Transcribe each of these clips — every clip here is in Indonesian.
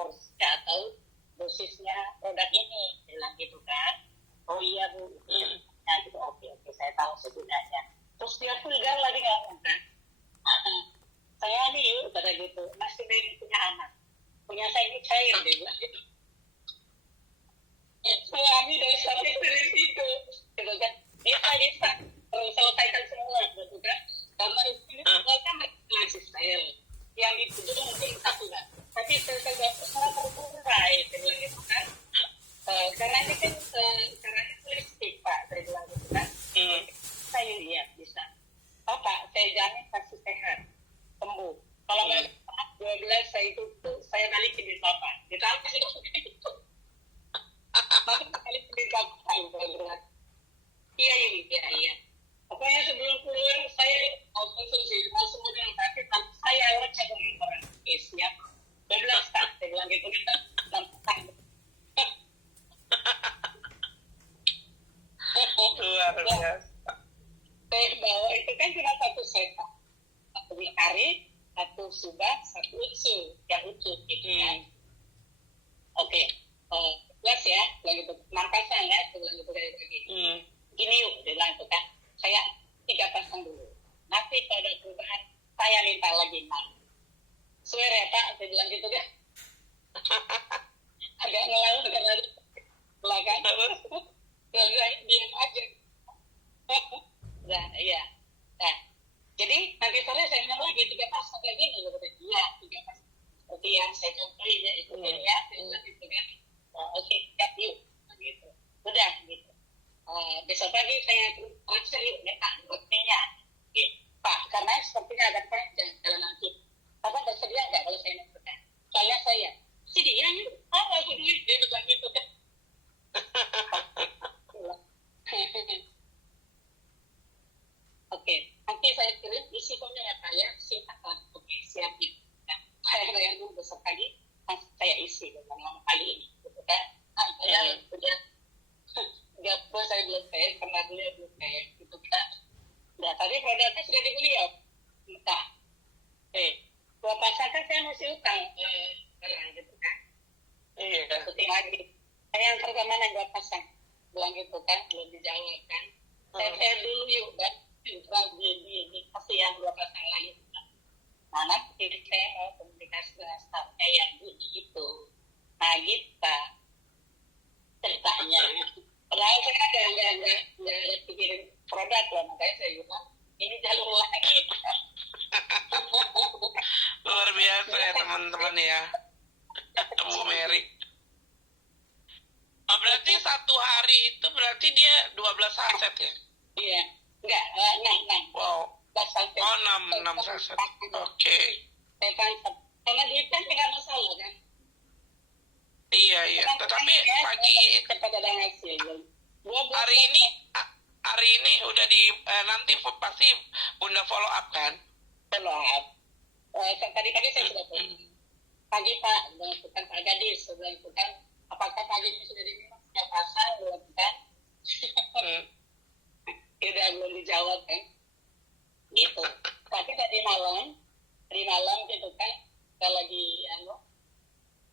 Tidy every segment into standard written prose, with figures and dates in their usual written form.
porsi atau dosisnya produk ini, bilang gitu kan. Oh iya Bu, nah gitu, oke, saya tahu sebenarnya. Terus dia vulgar lagi ngomong kan, saya nih yuk, kata gitu, masih baby punya anak, punya saya ini cair, dia bilang gitu. Saya ini dasarnya dari situ, gitu kan. Bisa, terus selesaikan semua, gitu kan. Karena ini semua kan masih style, yang itu juga mungkin satu kan. Tapi saya semua terurai, dia bilang gitu kan. Karena ini kan caranya holistik Pak, saya bilang gitu kan. Saya lihat bisa. Pak, saya jamin pasti sehat, sembuh. Kalau nggak 12 saya tutup, saya balikin di Bapak. Ditambah itu. Maka balikin di Bapak. Iya. Pokoknya sebelum keluar saya mau konsumsi, mau semua yang sakit, saya cek dengan orang. Oke, siap. 12 tak, saya bilang gitu kan. Luar biasa. Saya bawa itu kan cuma satu set, satu kari, satu subah, satu usul, yang utuh gitu kan. Oke, jelas ya, bilang gitu. Nampasan ya, bilang gitu kayak begini. Gini yuk, dia bilang itu kan. Saya 3 pasang dulu. Nanti kalau ada perubahan, saya minta lagi 6. Swear ya Pak, saya bilang gitu kan. Agak ngelawan karena belakang. Dan diam aja. Nah, iya. Nah, jadi nanti sore saya bilang lagi 3 pasang kayak gini. Iya, 3 pasang. Seperti yang saya contohin ya, ikutin ya. Saya bilang gitu kan. Oke, siap yuk. Gitu. Udah, gitu. Besok pagi saya transfer yuk, minta buktinya. Pak, karena sepertinya agak panjang jalan nanti. Bapak bersedia nggak kalau saya masukkan? Soalnya saya, sedia yuk. Aku duit. Dia bilang gitu kan. Oke, nanti saya kirim isi formnya ya Pak ya. Oke, siap ya. Saya yang dulu besok pagi, saya isi dengan kali ini. Gitu kan. Udah. Gak perlu saya belum kayak, pernah dulu ya belum kayak. Gitu kan. Nah, tadi produknya sudah dibeli ya. Entah. 2 pasang kan saya masih utang. Gitu kan. Iya. Ikutin lagi. Saya yang pertama 2 pasang. Bilang gitu kan, belum dijawab kan. Saya dulu yuk kan. Ini kasih yang 2 pasang lagi. Nah, nanti saya mau komunikasi dengan staffnya yang bunyi itu. Nah, gitu ceritanya. Padahal saya nggak pikirin produk loh, makanya saya bilang ini jalur lagi. Luar biasa ya teman-teman ya, Bu Mary. Berarti 1 hari itu berarti dia 12 saset ya? Iya, enggak, 6. Wow. 6 saset. Oke. Karena dia kan nggak masalah kan. Iya. Tetapi pagi hari ini udah di nanti pasti Bunda follow up kan? Follow up. Tadi saya sudah pagi Pak, bukan Pak Gadis, sudah bukan. Apakah pagi ini sudah diminum setiap pasang belum kan? Udah belum dijawab kan? Gitu. Tapi tadi malam gitu kan, kita lagi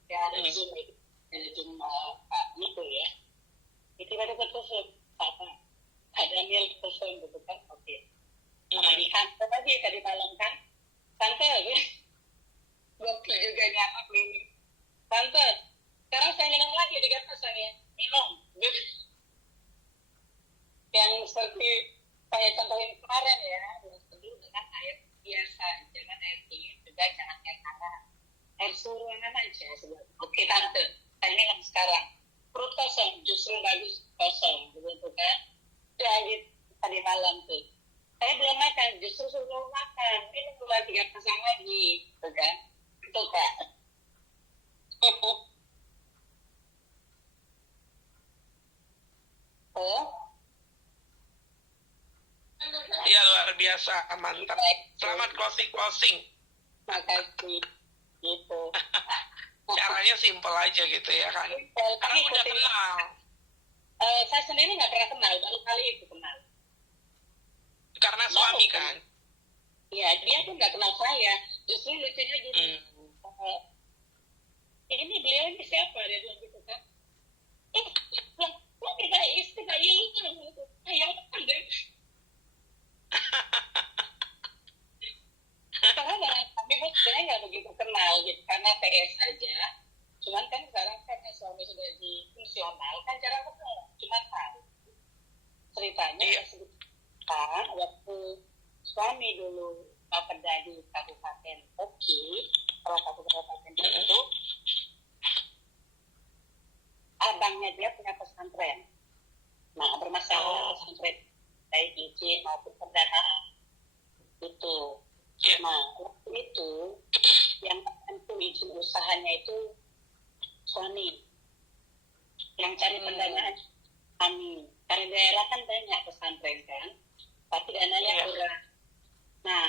ya ada Zoom itu. Pak Niko ya, itu baru ketusuk ada mil kosong gitu kan. Oke. Lihat tadi malam kan, tante gokil juga ini anak ini. Tante, sekarang saya minum lagi 3 pasang ya, minum yang seperti saya contohin kemarin ya, dulu dengan air biasa, jangan air dingin juga, jangan air hangat, air suruhan aja. Oke tante, saya minum sekarang. Perut kosong, justru bagus kosong, begitu kan? Jadi tadi malam tuh, saya belum makan, justru suruh makan. Minum dulu 3 pasang lagi, gitu kan? Itu Kak. Iya luar biasa, mantap. Selamat closing. Makasih, gitu. Caranya simple aja gitu ya kan. Karena udah kenal. Saya sendiri nggak pernah kenal, baru kali itu kenal. Karena suami kan. Iya, dia pun nggak kenal saya. Justru lucunya gitu. Ini ini siapa, dia bilang gitu kan. Kok kita istri kayak ini gitu. Yang deh. Karena kami pun sebenarnya nggak begitu kenal gitu, karena TS aja. Cuman kan sekarang kan suami sudah di fungsional, kan cara ketemu. Cuma tahu ceritanya waktu suami dulu Bapeda di Kabupaten Oki, salah satu kabupaten itu, abangnya dia punya pesantren. Nah, bermasalah pesantren, baik izin maupun pendanaan. Itu. Nah, waktu itu, yang tentu izin usahanya itu suami. Yang cari pendanaan kami. Karena daerah kan banyak pesantren kan, tapi dananya kurang. Nah,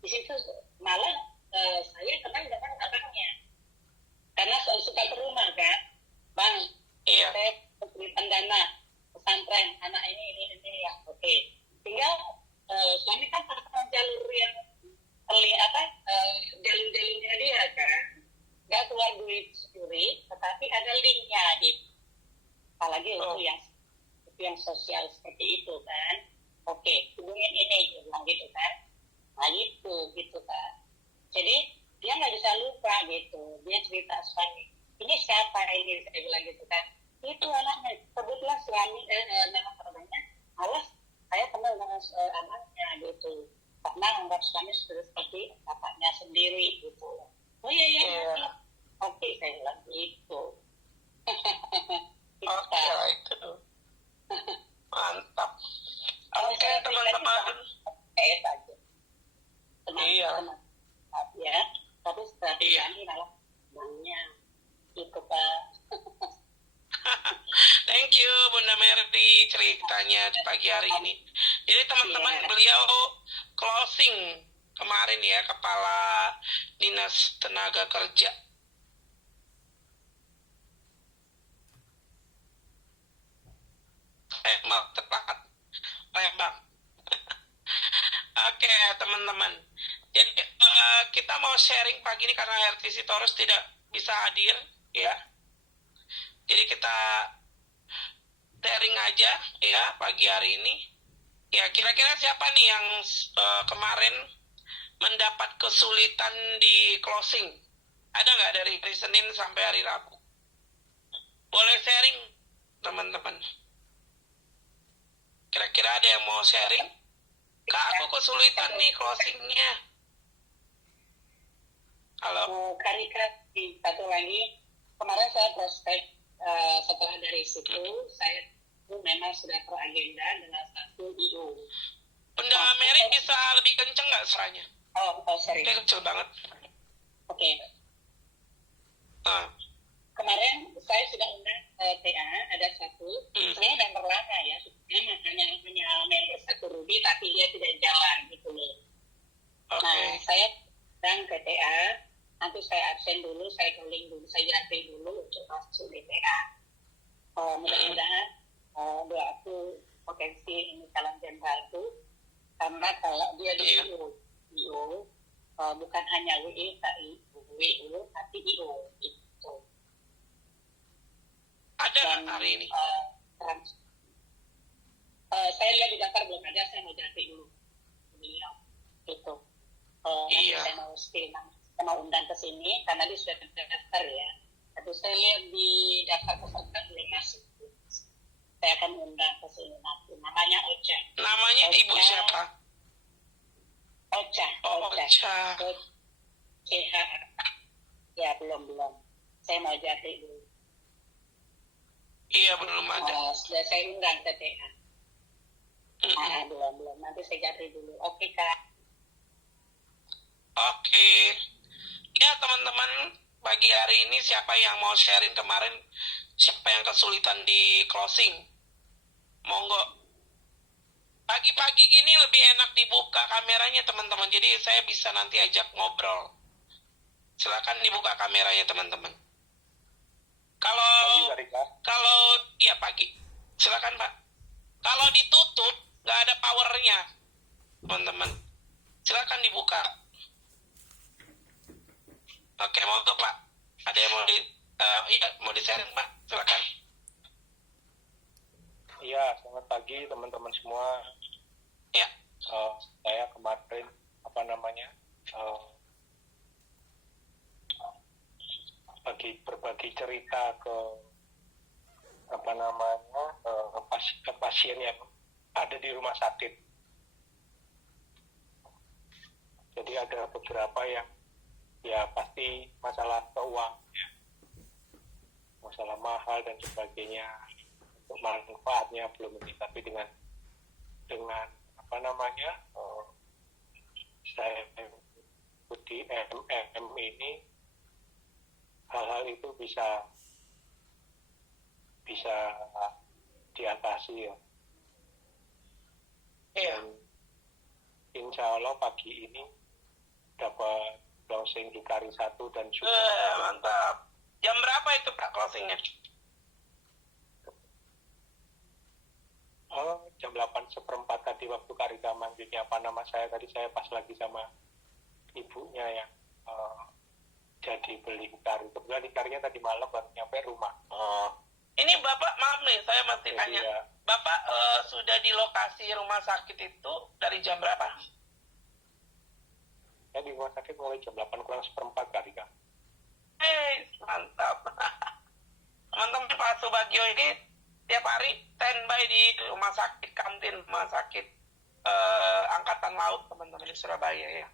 di situ malah saya kenal dengan abangnya. Karena suka ke rumah kan, Bang, saya berikan dana pesantren, anak ini ya, oke. Tinggal suami kan terkenal jalur yang jalur-jalurnya dia kan, nggak keluar duit sendiri, tetapi ada linknya gitu. Apalagi itu yang sosial seperti itu kan. Oke, hubungin ini, dia bilang gitu kan. Nah gitu kan. Jadi dia nggak bisa lupa gitu. Dia cerita suami, ini siapa ini, saya bilang gitu kan. Itu anaknya, sebutlah suami nama korbannya. Alas, saya kenal dengan anaknya gitu. Karena anggap suami sudah seperti bapaknya sendiri gitu. Oh iya. Oke, saya bilang gitu. Oke, itu mantap. Oke, teman-teman. Saja. Teman-teman. Ya, tapi setelah ini malah banyak itu Pak. Thank you Bunda Merdi ceritanya di pagi hari ini. Jadi teman-teman, beliau closing kemarin ya, Kepala Dinas Tenaga Kerja. Maaf, tepat. Bang. Oke, teman-teman. Jadi kita mau sharing pagi ini karena RTC Taurus tidak bisa hadir, ya. Jadi kita sharing aja, ya, pagi hari ini. Ya, kira-kira siapa nih yang kemarin mendapat kesulitan di closing? Ada nggak dari hari Senin sampai hari Rabu? Boleh sharing, teman-teman. Kira-kira ada yang mau sharing? Kak, aku kesulitan nih closingnya. Halo? Karika, satu lagi. Kemarin saya prospek, setelah dari situ, saya memang sudah teragenda dengan satu IO. Bunda Mary bisa lebih kenceng nggak suaranya? Oh, sorry. Oke, kecil banget. Oke. Kemarin saya sudah undang TA, ada satu. Saya member lama ya, hanya member satu Ruby, tapi dia tidak jalan gitu loh. Nah, saya undang ke TA, nanti saya absen dulu, saya calling dulu, saya jatri dulu untuk masuk di TA. Mudah-mudahan doaku potensi ini calon jenderal itu, karena kalau dia di IO, bukan hanya WI, tapi IO itu. Ada hari ini? Saya lihat di daftar belum ada, saya mau jatri dulu. Beliau itu. Saya mau saya mau undang ke sini karena dia sudah terdaftar ya. Tapi saya lihat di daftar peserta belum masuk. Saya akan undang ke sini nanti. Namanya Ocha. Namanya Ocha. Ibu siapa? Ocha. CH. Ya belum. Saya mau jatri dulu. Iya, belum ada. Sudah saya undang ke TA. Belum. Nanti saya jatri dulu. Oke, Kak. Oke. Ya, teman-teman, pagi hari ini siapa yang mau sharing kemarin, siapa yang kesulitan di closing? Monggo. Pagi-pagi gini lebih enak dibuka kameranya, teman-teman. Jadi saya bisa nanti ajak ngobrol. Silakan dibuka kameranya, teman-teman. Kalau ya pagi, silakan Pak. Kalau ditutup nggak ada powernya, teman-teman. Silakan dibuka. Oke, monggo Pak. Ada yang mau iya, mau di-sharing Pak, silakan. Iya, selamat pagi teman-teman semua. Ya. Saya kemarin berbagi cerita ke pasien yang ada di rumah sakit. Jadi ada beberapa yang ya pasti masalah keuangan, ya, masalah mahal dan sebagainya. Untuk manfaatnya belum ini, tapi dengan saya di MM ini, hal-hal itu bisa diatasi ya. Dan insya Allah pagi ini dapat closing di Kari 1 dan Mantap. Jam berapa itu Pak closingnya? Jam 8:15 tadi waktu Karika manggilnya saya tadi, saya pas lagi sama ibunya yang jadi beli kari. Kebetulan karinya tadi malam baru nyampe rumah. Ini Bapak, maaf nih, saya masih tanya. Ya, Bapak sudah di lokasi rumah sakit itu dari jam berapa? Saya di rumah sakit mulai jam 8:04 Karika. Mantap. Teman-teman Pak Subagio ini tiap hari standby di rumah sakit kantin rumah sakit Angkatan Laut teman-teman di Surabaya ya.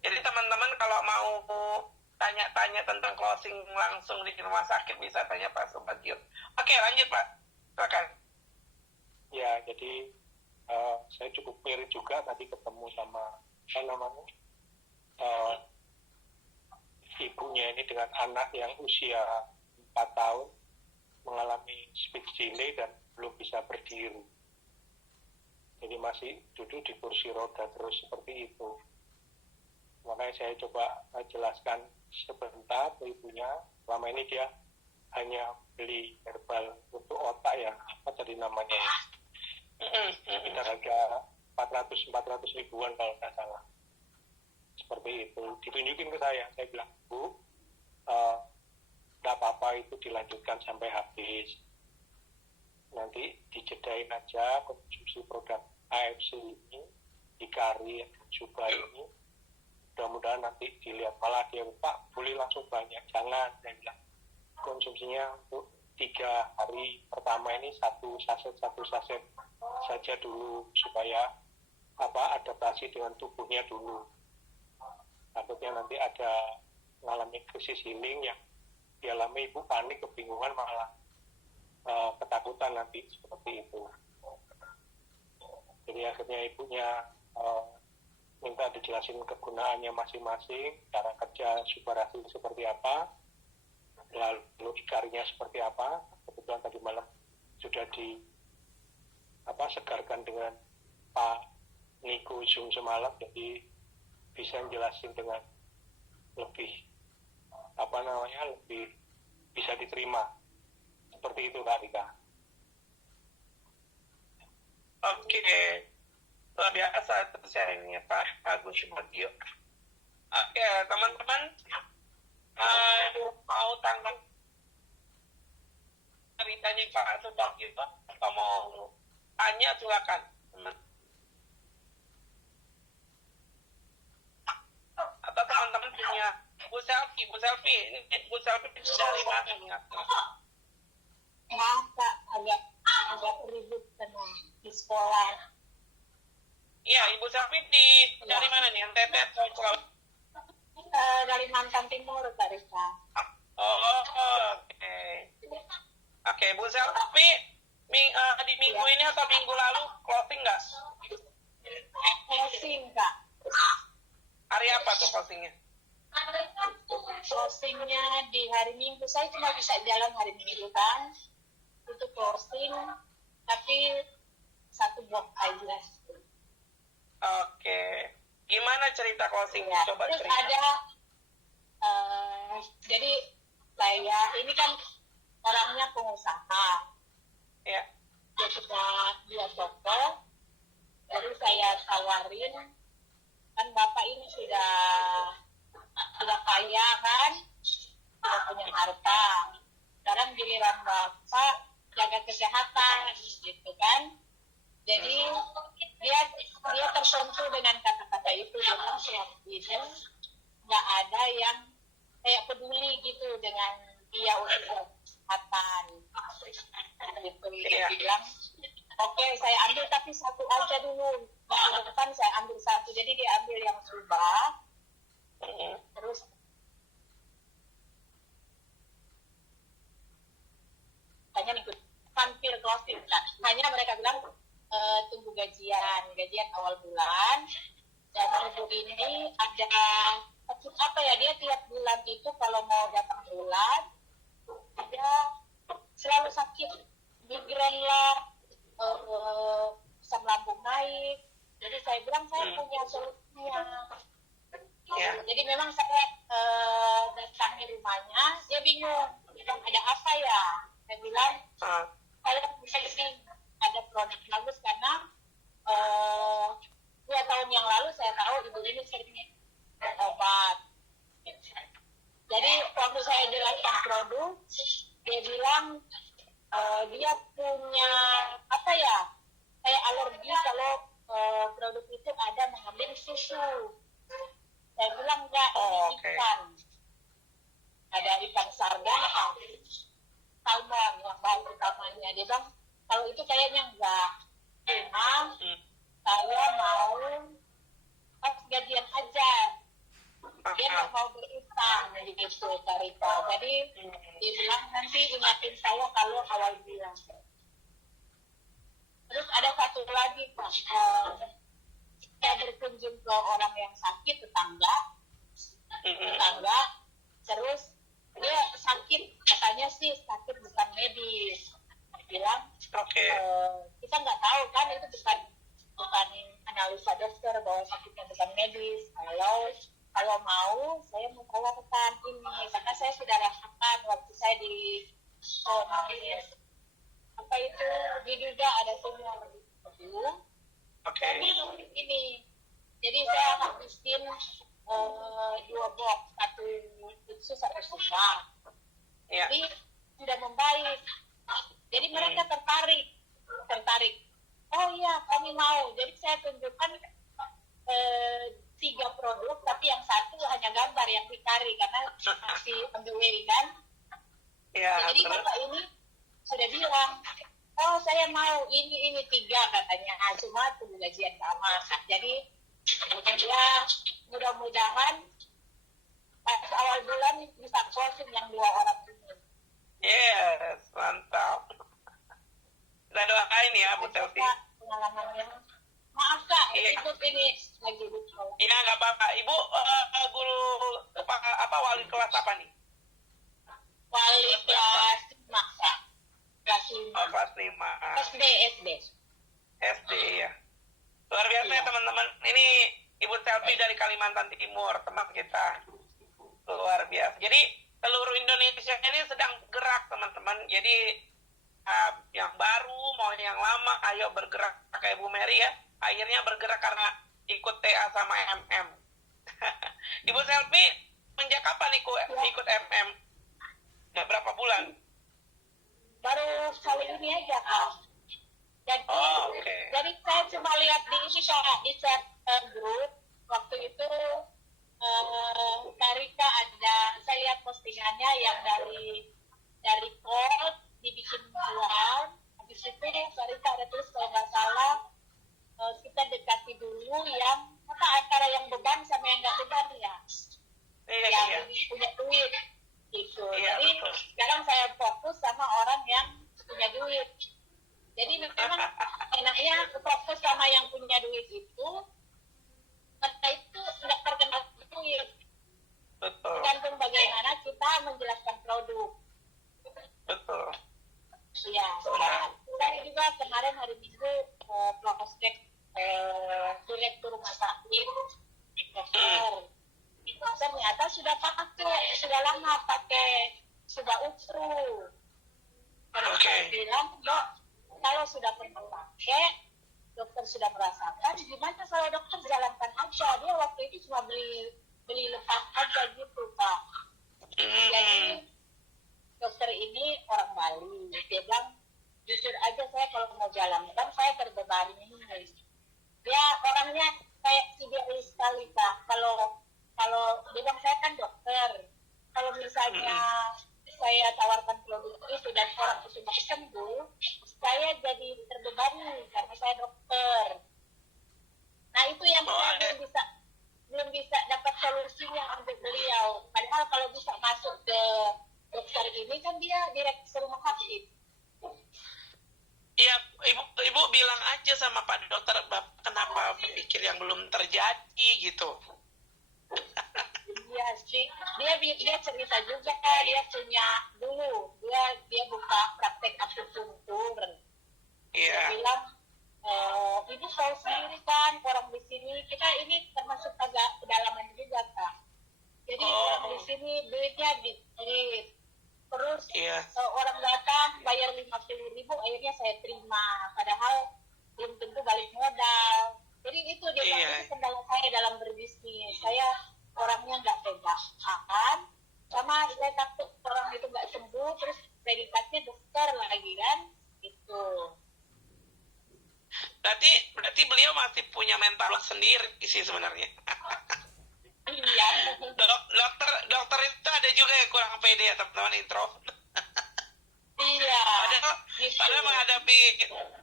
Jadi teman-teman kalau mau tanya-tanya tentang closing langsung di rumah sakit bisa tanya Pak Subagio. Oke, lanjut Pak, silakan. Ya, jadi saya cukup miris juga tadi ketemu sama ibunya ini dengan anak yang usia 4 tahun mengalami speech delay dan belum bisa berdiri. Jadi masih duduk di kursi roda terus seperti itu. Makanya saya coba jelaskan sebentar ke ibunya. Selama ini dia hanya beli herbal untuk otak ya, apa tadi namanya ya? Sekitar harga 400 ribuan kalau nggak salah. Seperti itu. Ditunjukin ke saya bilang, Bu, nggak apa-apa itu dilanjutkan sampai habis. Nanti dijedain aja konsumsi produk AFC ini, di Kari, Juba ini. Mudah-mudahan nanti dilihat, malah dia, Pak, boleh langsung banyak. Jangan, saya bilang. Konsumsinya untuk 3 hari pertama ini satu saset saja dulu, supaya adaptasi dengan tubuhnya dulu. Takutnya nanti ada mengalami krisis healing yang dialami ibu, panik, kebingungan, malah ketakutan nanti seperti itu. Jadi akhirnya ibunya minta dijelasin kegunaannya masing-masing, cara kerja subarasi seperti apa, lalu ikarinya seperti apa. Kebetulan tadi malam sudah segarkan dengan Pak Niko Zoom semalam, jadi bisa jelasin dengan lebih lebih bisa diterima. Seperti itu Kak Rika. Oke, luar biasa sharingnya Pak Agus Subagio. Oke, teman-teman mau tangkap ceritanya Pak Subagio atau mau tanya silakan. Atau teman-teman punya Bu Selfie, ini Bu Selfie dari mana nih? Maaf Kak, agak ribut di sekolah. Iya, Ibu Selfie dari mana nih? NTT atau Sulawesi? Dari Mantan Timur, Kak Rika. Oke. Oke, Bu Selfie, di minggu ini atau minggu lalu closing nggak? Closing Kak. Hari apa tuh closingnya? Closingnya di hari Minggu. Saya cuma bisa jalan hari Minggu kan. Itu closing, tapi 1 blok aja. Oke. Gimana cerita closing? Ya, Coba terus cerita. ada, jadi saya ini kan orangnya pengusaha. Ya. Dia punya 2 toko. Jadi saya tawarin, kan Bapak ini sudah kaya kan, sudah punya harta. giliran bapak jaga kesehatan gitu kan. Jadi dia tersentuh dengan kata-kata itu, dengan sehat ini nggak ada yang kayak peduli gitu dengan dia untuk kesehatan gitu. Dia bilang oke, saya ambil tapi satu aja dulu, minggu depan saya ambil satu. Jadi dia ambil yang subah, terus hanya minggu hampir closing. Nah, hanya mereka bilang tunggu gajian awal bulan. Dan ibu ini ada apa ya, dia tiap bulan itu kalau mau datang bulan dia selalu sakit, migrain lah, asam lambung naik. Jadi saya bilang saya punya solusinya. Jadi memang saya datangi rumahnya, dia bingung, bilang ada apa ya? Saya bilang saya sih ada produk bagus karena 2 tahun yang lalu saya tahu ibu ini sering obat. Jadi waktu saya jelaskan produk, dia bilang dia punya apa ya, kayak alergi kalau produk itu ada mengandung susu. Saya bilang enggak, ikan. Ada ikan sarden, salmon yang bahan utamanya. Dia bilang kalau itu kayaknya enggak. Cuma saya mau pas gajian aja. Dia nggak mau berutang gitu, Karita. Jadi dia bilang nanti ingatin saya kalau awal bulan. Terus ada satu lagi Pak, saya berkunjung ke orang yang sakit, tetangga, terus dia sakit, katanya sih sakit bukan medis. Dia bilang kita nggak tahu kan, itu bukan analisa dokter bahwa sakitnya bukan medis. Kalau mau saya mau tawarkan ini karena saya sudah rasakan waktu saya di apa itu diduga ada tumor di tubuh. Jadi ini, jadi saya habisin 2 box, satu khusus satu sumbang. Jadi sudah membaik. Jadi mereka tertarik. Oh iya, kami mau. Jadi saya tunjukkan 3 produk, tapi yang satu hanya gambar yang dicari karena masih on the way kan. Jadi bapak ini sudah bilang, oh saya mau ini 3 katanya, cuma tunggu gajian sama. Jadi ya mudah-mudahan pas awal bulan bisa closing yang 2 orang ini. Yes, mantap. Kita doain ya Bu Selvi. Pengalamannya. Maaf Kak, ikut ini lagi lucu. Iya, nggak apa-apa. Ibu guru wali kelas apa nih? Wali kelas 5 Kak. Kelas 5. Oh, kelas 5. SD ya. Luar biasa ya teman-teman. Ini Ibu Selvi dari Kalimantan Timur, teman kita. Luar biasa. Jadi seluruh Indonesia ini sedang gerak teman-teman. Jadi yang baru mau yang lama, ayo bergerak kayak Bu Mary ya. Akhirnya bergerak karena ikut TA sama MM. Ibu Selvi sejak kapan ikut MM? Udah berapa bulan? Baru kali ini aja Kak. Jadi saya cuma lihat di ini Kak, di chat grup. Waktu itu Karika ada, saya lihat postingannya yang dari call dibikin bulan. Habis itu Karika ada tulis kalau nggak salah kita dekati dulu yang antara yang beban sama yang nggak beban ya. Yang punya duit gitu. Jadi sekarang saya fokus sama orang yang punya duit. Jadi memang enaknya fokus sama yang punya duit itu, mereka itu nggak terkenal duit. Tergantung bagaimana kita menjelaskan produk. Betul. Iya. Saya juga kemarin hari Minggu prospek direktur rumah sakit dokter. Ternyata sudah lama pakai, sudah utru. Terus saya bilang, Dok, kalau sudah pernah pakai, dokter sudah merasakan, gimana kalau dokter jalankan aja? Dia waktu itu cuma beli lepas aja gitu, Pak. Jadi dokter ini orang Bali. Dia bilang, jujur aja saya kalau mau jalan kan saya terbebani. Dia orangnya kayak idealis sekali Kak. Kalau dia bilang saya kan dokter. Kalau misalnya saya tawarkan produk itu dan orang itu mau sembuh, saya jadi terbebani karena saya dokter. Nah itu yang saya belum bisa dapat solusinya untuk beliau. Padahal kalau bisa masuk ke dokter ini kan dia direktur rumah sakit. Iya, ibu bilang aja sama Pak Dokter, Bapak kenapa berpikir yang belum terjadi gitu. Iya sih, dia cerita juga dia punya dulu dia buka praktek akupuntur. Dia Iya. bilang ibu tahu sendiri kan orang di sini kita ini termasuk agak pedalaman juga Kak. Jadi orang di sini duitnya dikit. Terus Iya. orang datang bayar 50.000 akhirnya saya terima. Padahal belum tentu balik modal. Jadi itu dia bilang itu kendala saya dalam berbisnis. Saya orangnya nggak pegangan, sama saya takut orang itu nggak sembuh, terus predikatnya dokter lagi kan, gitu. Berarti beliau masih punya mental sendiri sih sebenarnya. Iya. Dokter itu ada juga yang kurang pede ya teman-teman intro. Iya. Padahal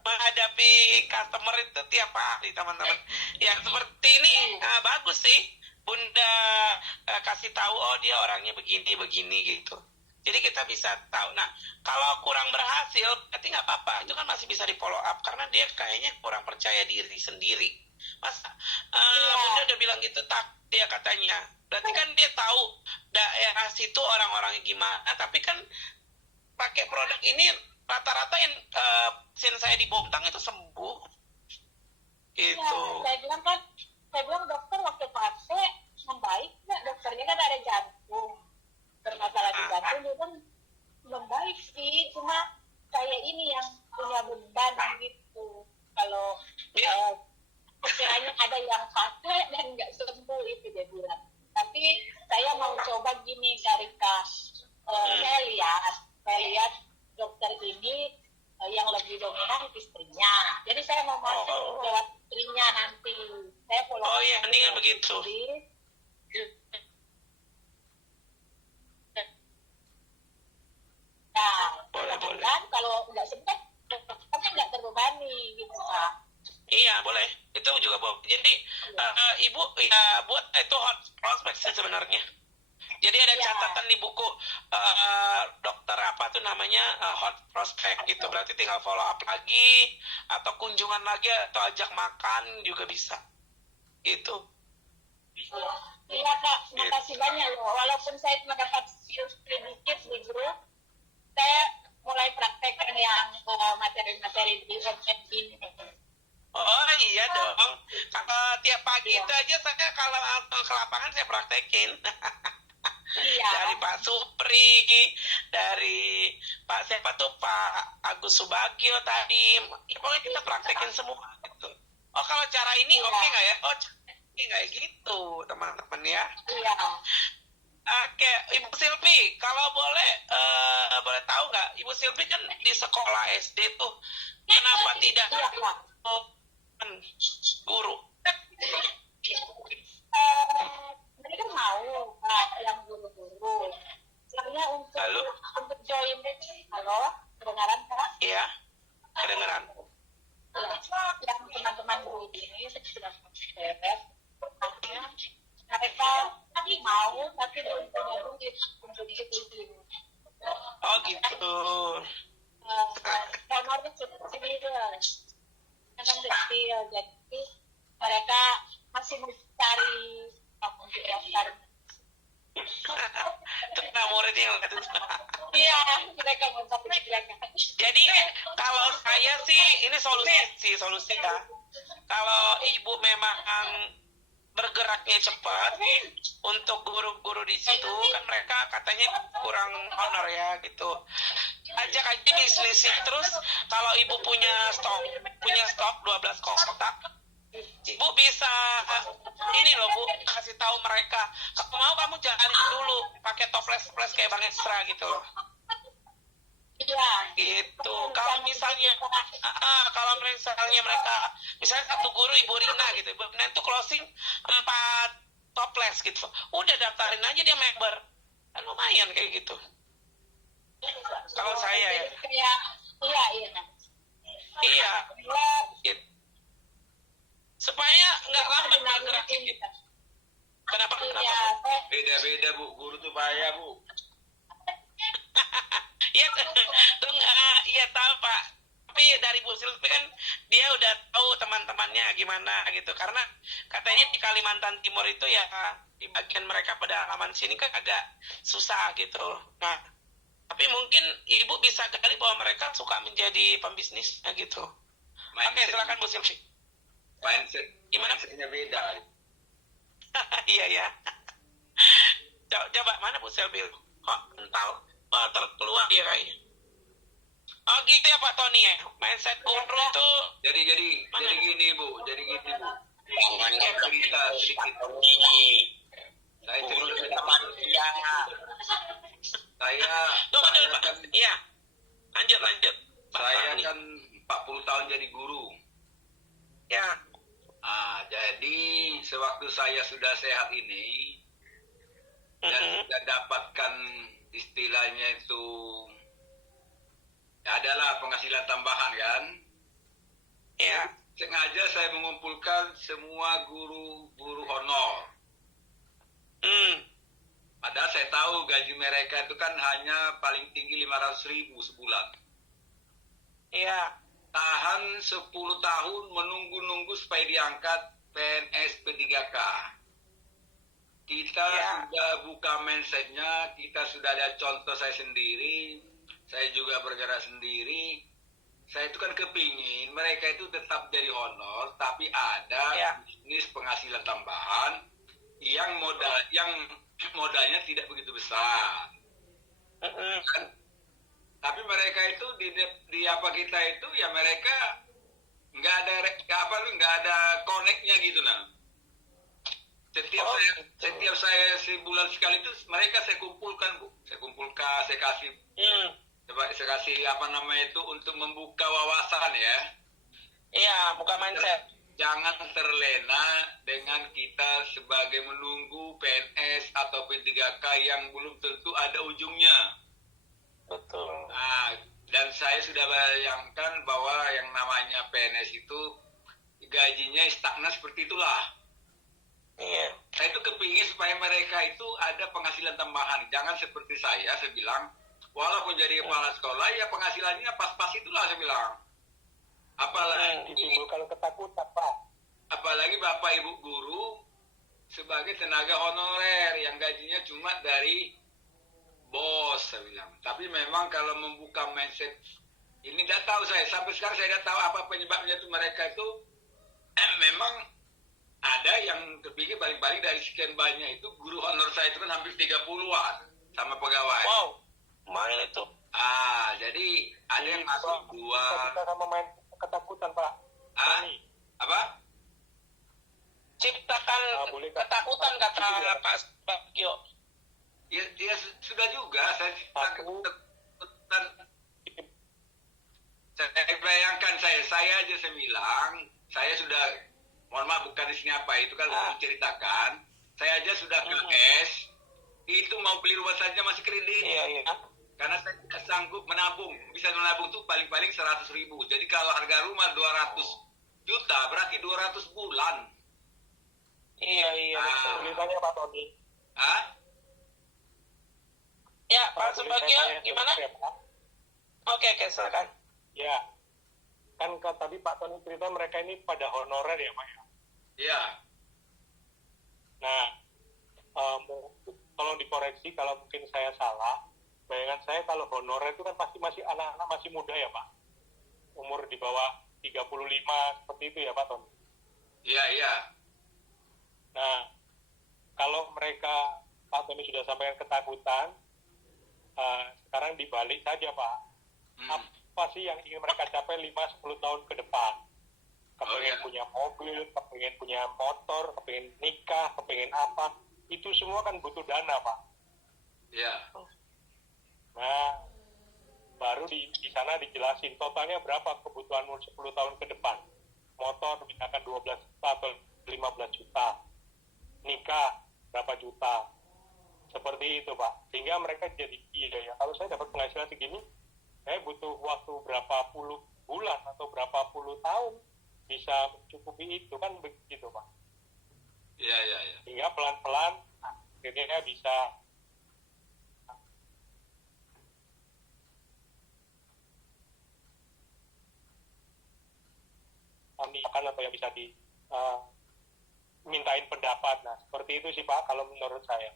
menghadapi customer itu tiap hari teman-teman. Yang seperti ini bagus sih. Bunda kasih tahu dia orangnya begini gitu. Jadi kita bisa tahu. Nah, kalau kurang berhasil, berarti nggak apa-apa. Itu kan masih bisa di follow up karena dia kayaknya kurang percaya diri sendiri. Bunda udah bilang gitu dia katanya. Berarti kan dia tahu daerah situ orang-orangnya gimana. Tapi kan pakai produk ini rata-rata yang pasien saya di Bontang itu sembuh. Gitu. Ya, saya bilang dokter waktu pakai membaik nggak, dokternya kan ada jantung, bermasalah di jantung dia kan membaik sih, cuma saya ini yang punya beban gitu. Kalau sekiranya ada yang pakai dan nggak sembuh itu dia bilang. Tapi saya mau coba gini Karika, saya lihat dokter ini yang lebih dominan istrinya. Jadi saya mau masuk lewat istrinya nanti. Saya follow. Oh iya, mendingan begitu. Nah, boleh. kalau nggak sempat, dokternya nggak terbebani gitu Pak. Iya boleh, itu juga boleh. Jadi ibu ya buat itu hot prospect sih sebenarnya. Jadi ada catatan di buku dokter apa tuh namanya hot prospect gitu. Berarti tinggal follow up lagi atau kunjungan lagi atau ajak makan juga bisa. Gitu. Iya Kak, terima kasih banyak loh. Walaupun saya cuma dapat sedikit di grup, saya mulai praktekkan yang materi-materi di website ini. Oh iya dong. Kalau tiap pagi itu aja saya kalau ke lapangan saya praktekin. Iya. Dari Pak Supri, dari Pak siapa tuh Pak Agus Subagio tadi. Ya, pokoknya kita praktekin semua gitu. Oh kalau cara ini oke nggak ya? Oh oke nggak gitu teman-teman ya. Iya. Oke, Ibu Silvi, kalau boleh tahu nggak, Ibu Silvi kan di sekolah SD tuh, kenapa tidak guru? Mereka mau yang guru-guru. Soalnya untuk join, halo, kedengaran Kak? Iya, kedengeran. Ya, yang teman-teman guru ini sudah sukses. Mereka mau tapi belum punya duit untuk ikutin. Oh gitu. Honornya cukup kecil, jadi mereka masih mencari untuk daftar. Nah, muridnya yang itu. Iya, mereka mau tapi Jadi kalau saya sih ini solusi ya. Kalau ibu memang bergeraknya cepat untuk guru-guru di situ kan mereka katanya kurang honor ya gitu. Ajak aja bisnisnya terus kalau ibu punya stok 12 kotak, ibu bisa ini loh Bu, kasih tahu mereka kalau mau kamu jalanin dulu pakai toples kayak Bang Esra gitu loh. Ya. Gitu. Kalau misalnya mereka misalnya satu guru Ibu Rina gitu, Ibu Rina itu closing 4 toples gitu, udah daftarin aja dia member, kan lumayan kayak gitu. Kalau saya ya. Kayak, iya. Iya. Gitu. Supaya nggak lambat geraknya gitu. Kenapa? Iya, Beda-beda Bu, guru tuh payah Bu. Iya, iya tahu Pak. Tapi dari Bu Silvi kan dia udah tahu teman-temannya gimana gitu. Karena katanya di Kalimantan Timur itu ya di bagian mereka pedalaman sini kan agak susah gitu. Nah, tapi mungkin Ibu bisa kali bahwa mereka suka menjadi pembisnisnya gitu. Oke, silakan Bu Silvi. Gimana? Mindsetnya beda. Iya ya. Coba mana Bu Silvi? Kok mental? Oh, terkeluar dia kayaknya. Oh gitu ya Pak Tony ya. Mindset guru tuh. Jadi gini Bu. Jangan cerita sedikit. Saya cerita manusia. Saya Pak. Iya. Lanjut. Pak Saya Tony. kan 40 tahun jadi guru. Ya. Jadi sewaktu saya sudah sehat ini dan sudah dapatkan istilahnya itu adalah penghasilan tambahan kan. Ya. Sengaja saya mengumpulkan semua guru honor. Padahal saya tahu gaji mereka itu kan hanya paling tinggi 500.000 sebulan. Iya. Tahan 10 tahun menunggu-nunggu supaya diangkat PNS P3K. Kita sudah buka mindsetnya, kita sudah ada contoh saya sendiri, saya juga bergerak sendiri. Saya itu kan kepingin mereka itu tetap jadi honor, tapi ada bisnis penghasilan tambahan yang modalnya tidak begitu besar. Tapi mereka itu di apa kita itu ya mereka nggak ada connect-nya gitu nah. Setiap saya sebulan sekali itu mereka saya kumpulkan Bu. Saya kasih saya kasih untuk membuka wawasan ya. Iya, buka mindset. Jangan terlena dengan kita sebagai menunggu PNS atau P3K yang belum tentu ada ujungnya. Betul. Dan saya sudah bayangkan bahwa yang namanya PNS itu gajinya stagnan seperti itulah. Iya. Saya itu kepingin supaya mereka itu ada penghasilan tambahan. Jangan seperti saya bilang, walaupun jadi kepala sekolah, ya penghasilannya pas-pas itulah saya bilang. Apalagi ditimbulkan ketakutan Pak. Apalagi Bapak Ibu guru sebagai tenaga honorer yang gajinya cuma dari bos saya bilang. Tapi memang kalau membuka mindset ini tidak tahu saya. Sampai sekarang saya tidak tahu apa penyebabnya itu mereka itu memang ada yang terpikir balik-balik dari sekian banyak itu guru honor saya itu kan hampir 30-an sama pegawai. Wow, main itu. Jadi ada yang masuk 2. Kita sama main ketakutan Pak. Apa? Ciptakan ketakutan kata Pak Gio. Ya sudah juga saya ketakutan. Saya bayangkan saya aja saya bilang saya sudah mohon maaf bukan di sini apa itu kan menceritakan saya aja sudah KS itu mau beli rumah saja masih kredit. Iya. Karena saya tidak sanggup menabung. Bisa menabung tuh paling-paling 100.000. Jadi kalau harga rumah 200 juta berarti 200 bulan. Iya. Ceritanya Pak Tony. Ya, Pak Subagio gimana? Oke, silakan. Ya. Kan tadi Pak Tony cerita mereka ini pada honorer ya Pak ya? Iya. Nah, tolong dikoreksi kalau mungkin saya salah. Bayangan saya kalau honorer itu kan pasti masih anak-anak masih muda ya Pak? Umur di bawah 35 seperti itu ya Pak Tony? Iya. Nah, kalau mereka Pak Tony sudah sampaikan ketakutan, sekarang dibalik saja Pak. Apa sih yang ingin mereka capai 5-10 tahun ke depan? Kepengen punya mobil, kepengen punya motor, kepengen nikah, kepengen apa? Itu semua kan butuh dana Pak. Iya. Nah, baru di sana dijelasin totalnya berapa kebutuhanmu 10 tahun ke depan. Motor misalkan 12 juta atau 15 juta. Nikah berapa juta. Seperti itu, Pak. Sehingga mereka jadi ya kalau saya dapat penghasilan segini, saya butuh waktu berapa puluh bulan atau berapa puluh tahun bisa mencukupi itu, kan begitu, Pak. Iya. Sehingga pelan-pelan akhirnya bisa akan atau yang bisa mintain pendapat. Nah, seperti itu sih, Pak, kalau menurut saya.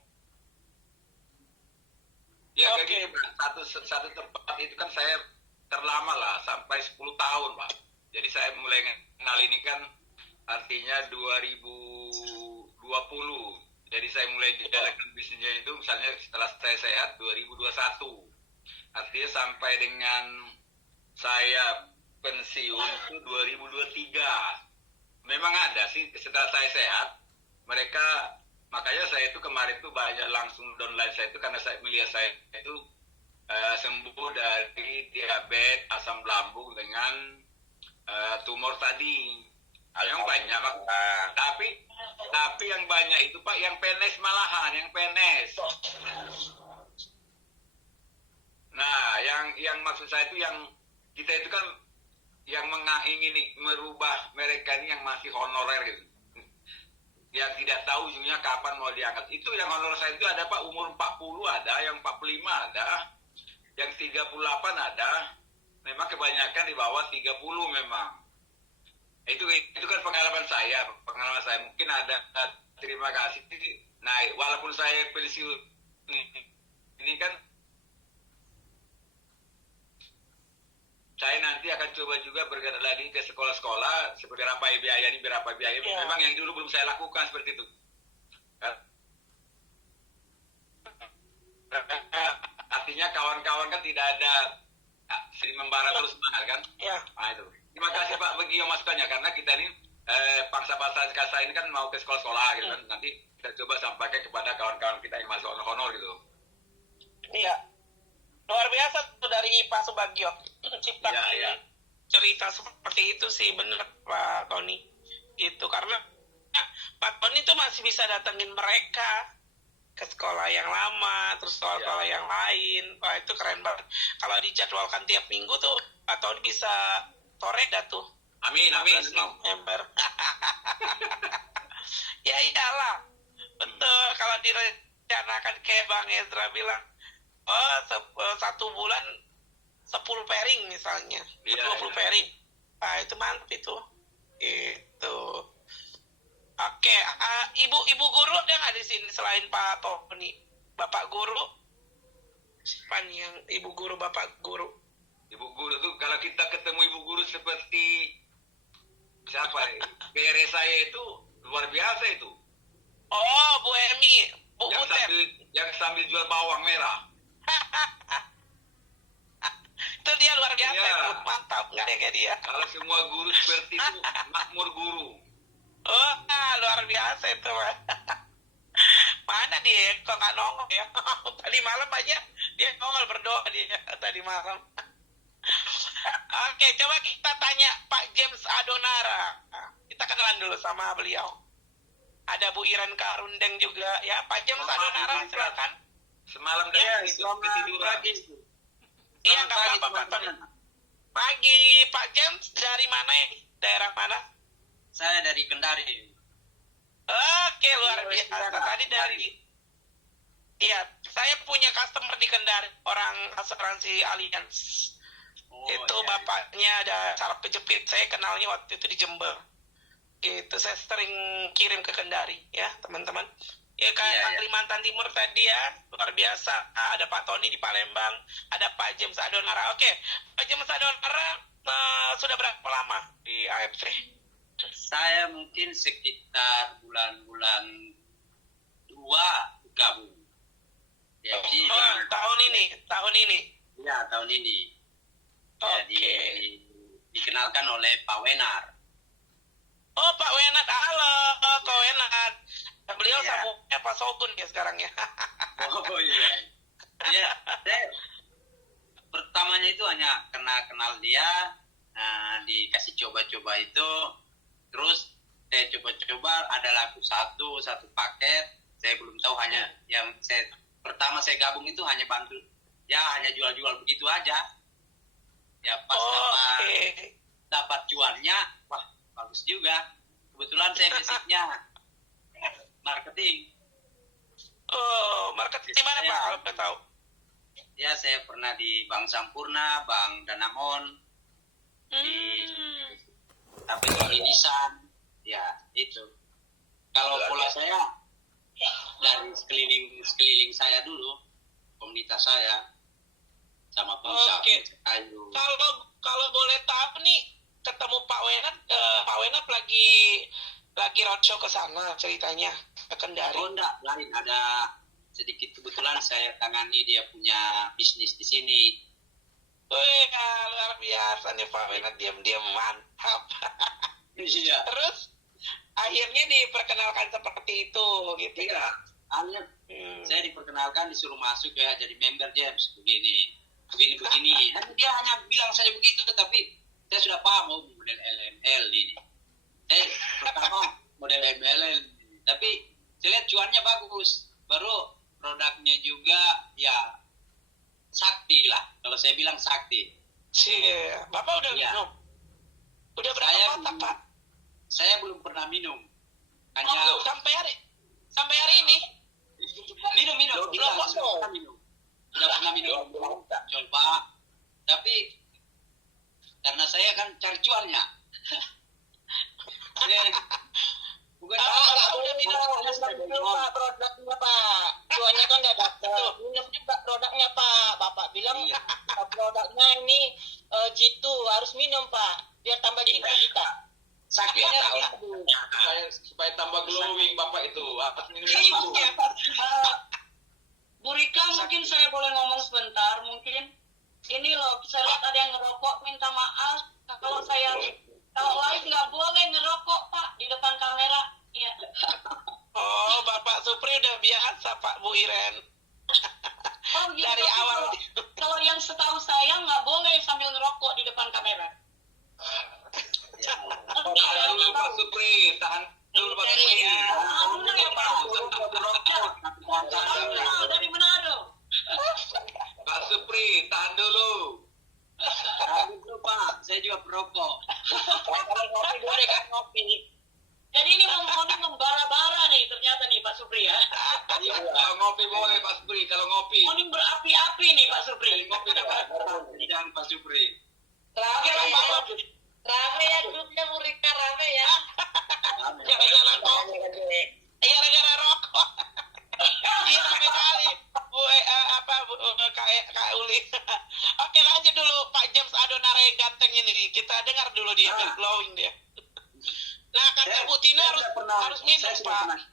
Ya, kayak gini, Pak. Satu tempat itu kan saya terlama lah, sampai 10 tahun, Pak. Jadi saya mulai kenal ini kan artinya 2020. Jadi saya mulai jalankan bisnisnya itu misalnya setelah saya sehat 2021. Artinya sampai dengan saya pensiun itu 2023. Memang ada sih setelah saya sehat, mereka, makanya saya itu kemarin tuh banyak langsung downline saya itu karena saya melihat saya itu sembuh dari diabetes, asam lambung dengan tumor tadi. Yang banyak, Pak. Tapi yang banyak itu, Pak, yang penes malahan, yang penes. Nah, yang maksud saya itu yang kita itu kan yang ingin merubah mereka ini yang masih honorer gitu. Yang tidak tahu ujungnya kapan mau diangkat. Itu yang honorer saya itu ada, Pak, umur 40 ada, yang 45 ada, yang 38 ada. Memang kebanyakan di bawah 30 memang. Itu kan pengalaman saya. Mungkin ada, terima kasih. Nah, walaupun saya pensiun ini kan saya nanti akan coba juga bergerak lagi ke sekolah-sekolah seperti berapa biaya. Yeah. Memang yang dulu belum saya lakukan seperti itu. Artinya kawan-kawan kan tidak ada membara terus kan? Ya. Nah, itu. Terima kasih Pak bagi masukannya karena kita ini pangsa-pangsa kasa ini kan mau ke sekolah-sekolah gitu kan. Nanti kita coba sampaikan kepada kawan-kawan kita yang masuk honor gitu. Iya. Luar biasa tuh dari Pak Subagio ciptakan cerita seperti itu sih, bener Pak Tony. Itu karena Pak Tony tuh masih bisa datengin mereka ke sekolah yang lama, terus sekolah-sekolah yang lain. Wah, itu keren banget. Kalau dijadwalkan tiap minggu tuh Pak Tony bisa sore dah tuh. Amin. November. Ya iyalah. Betul, kalau direncanakan kayak Bang Ezra bilang, 1 bulan 10 pairing misalnya, 20 pairing. Nah, itu mantap itu. Itu. Oke, ibu guru ada nggak di sini selain Pak Tony? Bapak guru? Siapa nih yang ibu guru, bapak guru? Ibu guru tuh kalau kita ketemu ibu guru seperti siapa ya? Kayak saya itu luar biasa itu. Oh, Bu Emi, Bu Butet. Yang sambil jual bawang merah. Itu dia luar biasa, itu mantap, nggak ada kayak dia. Kalau semua guru seperti itu, makmur guru. Oh, luar biasa itu. Mana dia kok nggak nongol ya? Tadi malam aja dia nongol berdoa dia tadi malam. Oke, coba kita tanya Pak James Adonara. Kita kenalan dulu sama beliau. Ada Bu Iren Karundeng juga ya. Pak James Adonara, silakan. Semalam dari ketiduran. Iya, nggak apa-apa Pak Tony. Pagi, Pak James dari mana ya? Daerah mana? Saya dari Kendari. Oke, luar biasa. Tadi dari... Iya, saya punya customer di Kendari, orang asuransi Allianz. Bapaknya ada saraf kejepit. Saya kenalnya waktu itu di Jember. Gitu, saya sering kirim ke Kendari, ya teman-teman. Ya kayak Kalimantan Timur tadi ya, luar biasa. Ada Pak Tony di Palembang, ada Pak James Adonara. Oke, Pak James Adonara sudah berapa lama di AFC? Saya mungkin sekitar bulan-bulan 2 gabung. Jadi tahun ini. Ya, tahun ini. Jadi dikenalkan oleh Pak Wenar. Oh, Pak Wenat, halo Pak Wenat. Beliau sabuknya Pak Sogun ya sekarang ya. Oh iya. Ya, saya pertamanya awalnya itu hanya karena kenal dia, dikasih coba-coba itu, terus saya coba-coba ada laku satu paket, saya belum tahu, hanya yang pertama saya gabung itu hanya bantu, ya hanya jual-jual begitu aja. Ya pas dapat cuannya, wah bagus juga. Kebetulan saya basicnya marketing. Oh, marketing di mana Pak kalau boleh tahu? Ya saya pernah di Bank Sampurna, Bank Danamon, tapi di Nissan, ya itu. Kalau pola saya dari sekeliling saya dulu, komunitas saya sama pengusaha kayu. Kalau boleh tahu nih, ketemu Pak Wenat lagi roadshow ke sana ceritanya, ke Kendari. Oh enggak, lain, ada sedikit kebetulan saya tangani dia punya bisnis di sini. Wih, luar biasa nih Pak Wenat, diam-diam mantap. Iya. Terus akhirnya diperkenalkan seperti itu gitu Iya. ya. Akhirnya saya diperkenalkan, disuruh masuk ya jadi member James begini. Dia hanya bilang saja begitu, tapi saya sudah paham model LML ini. Saya pertama model LML, tapi saya lihat cuannya bagus. Baru produknya juga ya sakti lah. Kalau saya bilang sakti. Bapak udah minum? Udah berapa kotak Pak? Saya belum pernah minum. Hanya sampai hari ini? Minum. Sudah pernah minum. Coba. Tapi karena saya kan cari cuannya. Bukan udah minum Pak produknya Pak. Cuannya kan nggak dapat. Minum juga produknya Pak. Bapak bilang produknya ini G2 harus minum Pak. Biar tambah G2 kita. sakitnya supaya tambah glowing Bapak itu. Apa minum Iya, itu? Bu Rika, mungkin saya boleh ngomong sebentar, mungkin ini loh, saya lihat ada yang ngerokok, minta maaf kalau live nggak boleh ngerokok Pak di depan kamera. Iya. Oh, Bapak Supri udah biasa Pak Bu Iren. Oh, gitu. Dari awal. Kalau yang setahu saya nggak boleh sambil ngerokok di depan kamera. Tahan dulu Pak Supri, tahan dulu Pak Supri. Dari Manado. Pak Supri, tahan dulu. Pak, saya juga perokok. Ngopi boleh kan ngopi. Jadi ini membara-bara nih ternyata nih Pak Supri ya. Kalau ngopi boleh Pak Supri, kalau ngopi. Oh, ini berapi-api nih Pak Supri. Ngopi dapat. Jangan Pak Supri. Rame ya grupnya Bu Rika, rame ya. Gara-gara kopi. Gara-gara rokok. Iya rame kali. Kak Uli. Oke, lanjut dulu Pak James Adonare ganteng ini. Kita dengar dulu dia, glowing dia. Nah, kata Bu Tina harus minum Pak.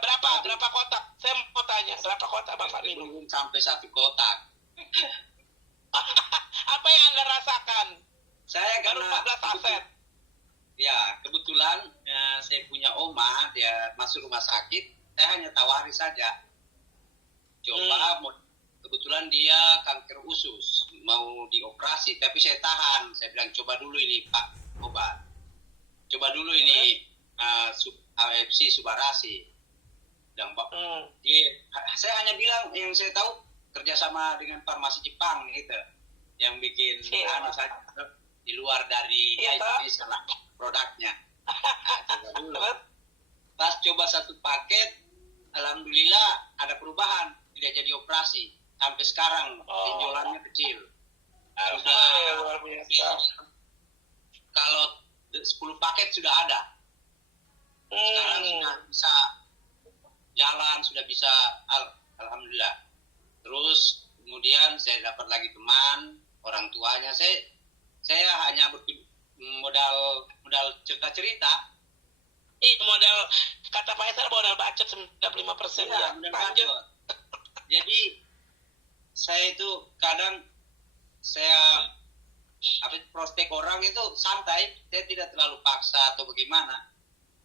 Berapa kotak? Saya mau tanya, berapa kotak Bapak minum? Belum sampai 1 kotak. Apa yang Anda rasakan? Saya Baru karena 14 aset. ya kebetulan saya punya oma, dia masuk rumah sakit, saya hanya tawari saja. Coba kebetulan dia kanker usus, mau dioperasi, tapi saya tahan. Saya bilang coba dulu ini Pak obat. Coba dulu ini AFC Subarasi. Dan saya hanya bilang yang saya tahu kerjasama dengan farmasi Jepang gitu, yang bikin saja di luar dari Indonesia lah produknya. Coba dulu. Pas coba 1 paket, alhamdulillah ada perubahan, tidak jadi operasi. Sampai sekarang penjualannya kecil. Luar biasa. Kalau 10 paket sudah ada. Sekarang sudah bisa jalan, sudah bisa alhamdulillah. Terus kemudian saya dapat lagi teman, orang tuanya. Saya hanya modal cerita-cerita. Modal kata Pak Esar modal bacot 95%. Iya, modal bacot. Jadi saya itu kadang prospek orang itu santai, saya tidak terlalu paksa atau bagaimana.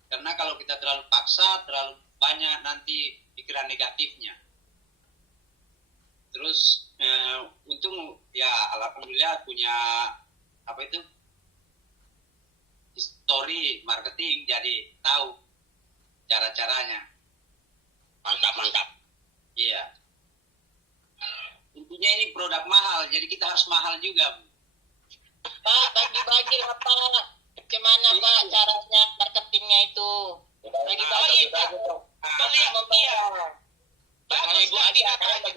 Karena kalau kita terlalu paksa, terlalu banyak nanti pikiran negatifnya. Terus untung alhamdulillah punya apa itu history marketing, jadi tahu cara-caranya. Mantap. Iya. Intinya ini produk mahal, jadi kita harus mahal juga. Pak, bagi-bagi lah Pak. Gimana Pak caranya marketingnya itu? Bagi-bagi Pak. Beli, iya. Bagus nanti katanya.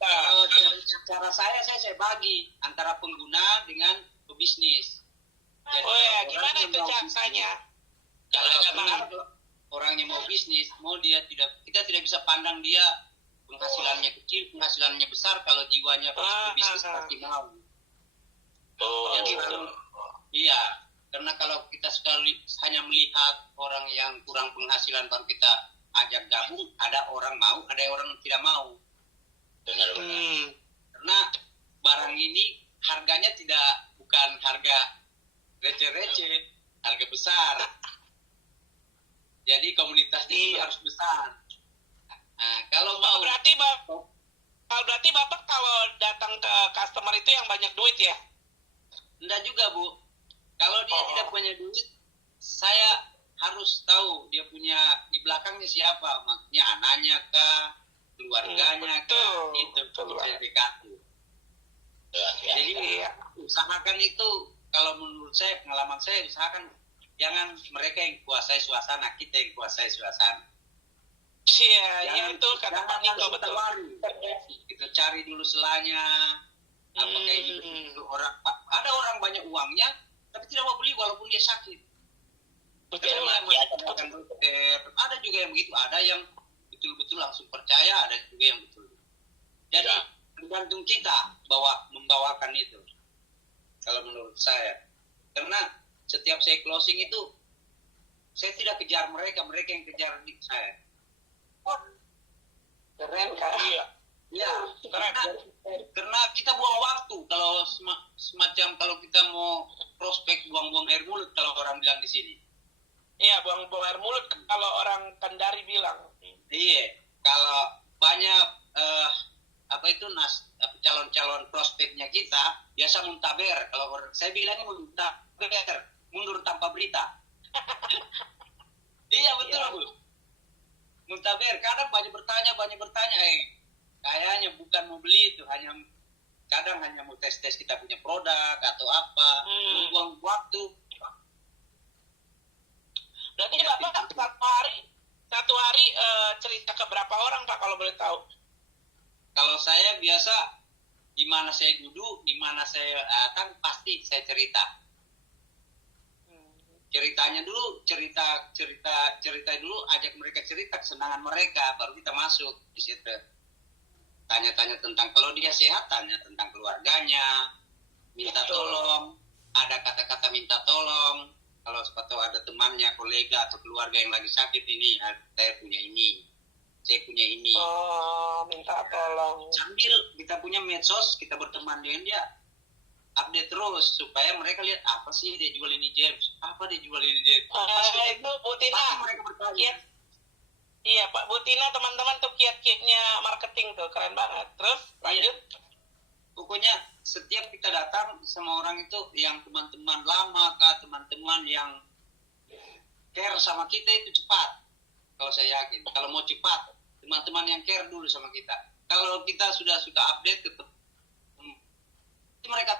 Kalau cara saya bagi antara pengguna dengan pebisnis. Jadi Oh ya, kalau gimana orang itu yang mau caranya? Caranya benar, orang yang mau bisnis, kita tidak bisa pandang dia penghasilannya kecil, penghasilannya besar, kalau jiwanya bisnis pasti mau. Oh, Jadi, gitu. iya, karena kalau kita sekali hanya melihat orang yang kurang penghasilan baru kita ajak gabung, ada orang mau, ada orang tidak mau. Karena barang ini harganya bukan harga receh-receh, harga besar. Jadi komunitas itu harus besar. Nah, kalau mau Berarti Bapak kalau datang ke customer itu yang banyak duit ya? enggak juga, Bu. Kalau dia tidak punya duit, saya harus tahu dia punya di belakangnya siapa, maksudnya anaknya kah, keluarganya kah, itu saya dekati. Jadi usahakan itu, kalau menurut saya, pengalaman saya, usahakan jangan mereka yang kuasai suasana, kita yang kuasai suasana. Iya, itu kata Pak Niko, betul. Kita cari dulu selanya, apakah ini orang, ada orang banyak uangnya, tapi tidak mau beli walaupun dia sakit. Betul. Ada juga yang begitu, ada yang betul-betul langsung percaya, ada juga yang betul. Jadi tergantung kita membawakan itu. Kalau menurut saya, karena setiap saya closing itu, saya tidak kejar mereka yang kejar saya. Keren kan? Iya, karena kita buang waktu kalau semacam kalau kita mau prospek buang-buang air mulut kalau orang bilang di sini. Iya, buang-buang air mulut kalau orang Kendari bilang. Iya, kalau banyak calon-calon prospeknya kita biasa muntaber. Kalau saya bilangnya muntaber, mundur tanpa berita. Iya betul, Bu. Muntaber, kadang banyak bertanya, kayaknya bukan mau beli itu, kadang hanya mau tes kita punya produk atau apa, buang waktu. Berarti Bapak satu hari cerita ke berapa orang Pak kalau boleh tahu? Kalau saya biasa, di mana saya duduk, di mana saya datang, pasti saya cerita. Ceritanya dulu, cerita dulu, ajak mereka cerita kesenangan mereka, baru kita masuk di situ. Tanya-tanya tentang, kalau dia sehat, tanya tentang keluarganya, minta tolong, ada kata-kata minta tolong. Kalau sepatu ada temannya, kolega atau keluarga yang lagi sakit ini, saya punya ini. Oh, minta tolong. Sambil kita punya medsos, kita berteman dengan dia, update terus supaya mereka lihat apa sih dia jual ini James, itu Bu Tina. pasti mereka bertanya. Iya Pak, Bu Tina teman-teman tuh kiat-kiatnya marketing tuh keren banget. Terus lanjut. Pokoknya setiap kita datang sama orang itu, yang teman-teman lama kah, teman-teman yang care sama kita itu cepat. Kalau saya yakin, kalau mau cepat, teman-teman yang care dulu sama kita. Kalau kita sudah update, mereka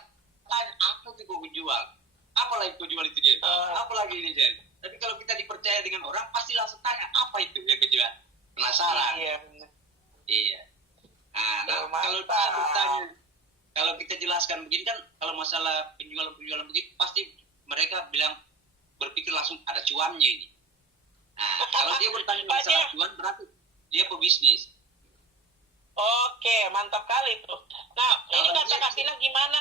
tanya, apa tuh kau jual? Apa lagi kau jual itu, Jen? Apa lagi ini, Jen? Tapi kalau kita dipercaya dengan orang, pasti langsung tanya, apa itu yang kau jual? Penasaran. Iya. Nah, kalau dia bertanya, kalau kita jelaskan begini kan, kalau masalah penjualan begitu, pasti mereka berpikir langsung ada cuannya ini. Nah, kalau dia bertanya masalah cuan, berarti dia pebisnis. Oke, mantap kali tuh. Nah, ini kata Kak Tina gimana?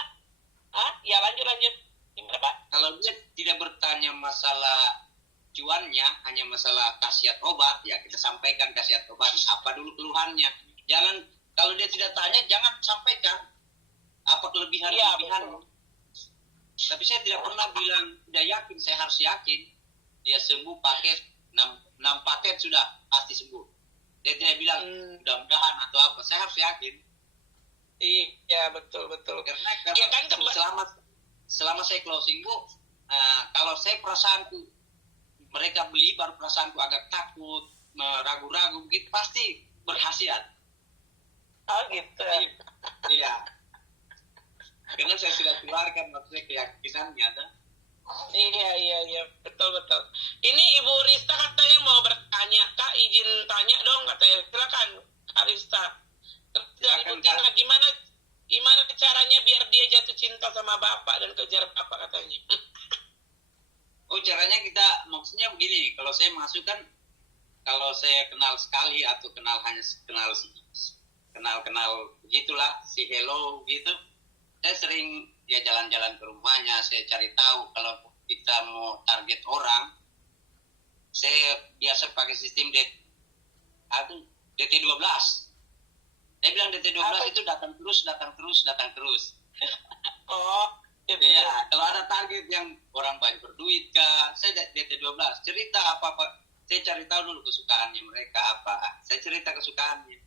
Ya lanjut. Gimana Pak? Kalau dia tidak bertanya masalah cuannya, hanya masalah khasiat obat, ya kita sampaikan khasiat obat, apa dulu keluhannya. Jangan, kalau dia tidak tanya, jangan sampaikan apa kelebihan-kelebihannya. Tapi saya tidak pernah bilang, tidak yakin, saya harus yakin. Dia sembuh pakai 6 paket sudah, pasti sembuh. Dia tidak bilang, mudah-mudahan atau apa, saya harus yakin. Iya, betul. Karena Iya kan, selama saya closing Bu, kalau saya perasaanku mereka beli baru perasaanku agak takut, ragu-ragu begitu pasti berkhasiat. oh gitu. Iya. Karena saya sudah keluarkan maksudnya keyakinannya kan. Iya, betul. Ini Ibu Rista katanya mau bertanya, Kak izin tanya dong katanya. Silakan, Kak Rista. Silakan, Ibu Tina, Kak. gimana caranya biar dia jatuh cinta sama Bapak dan kejar Bapak katanya? Oh caranya kita maksudnya begini, kalau saya masuk kan, kalau saya kenal sekali atau kenal begitulah, si hello gitu, saya sering ya jalan-jalan ke rumahnya, saya cari tahu kalau kita mau target orang, saya biasa pakai sistem DT12. Saya bilang DT12 itu datang terus. Oh, gitu Iya, kalau ada target yang orang banyak berduit kah, saya DT12, cerita apa-apa, saya cari tahu dulu kesukaannya mereka apa, saya cerita kesukaannya,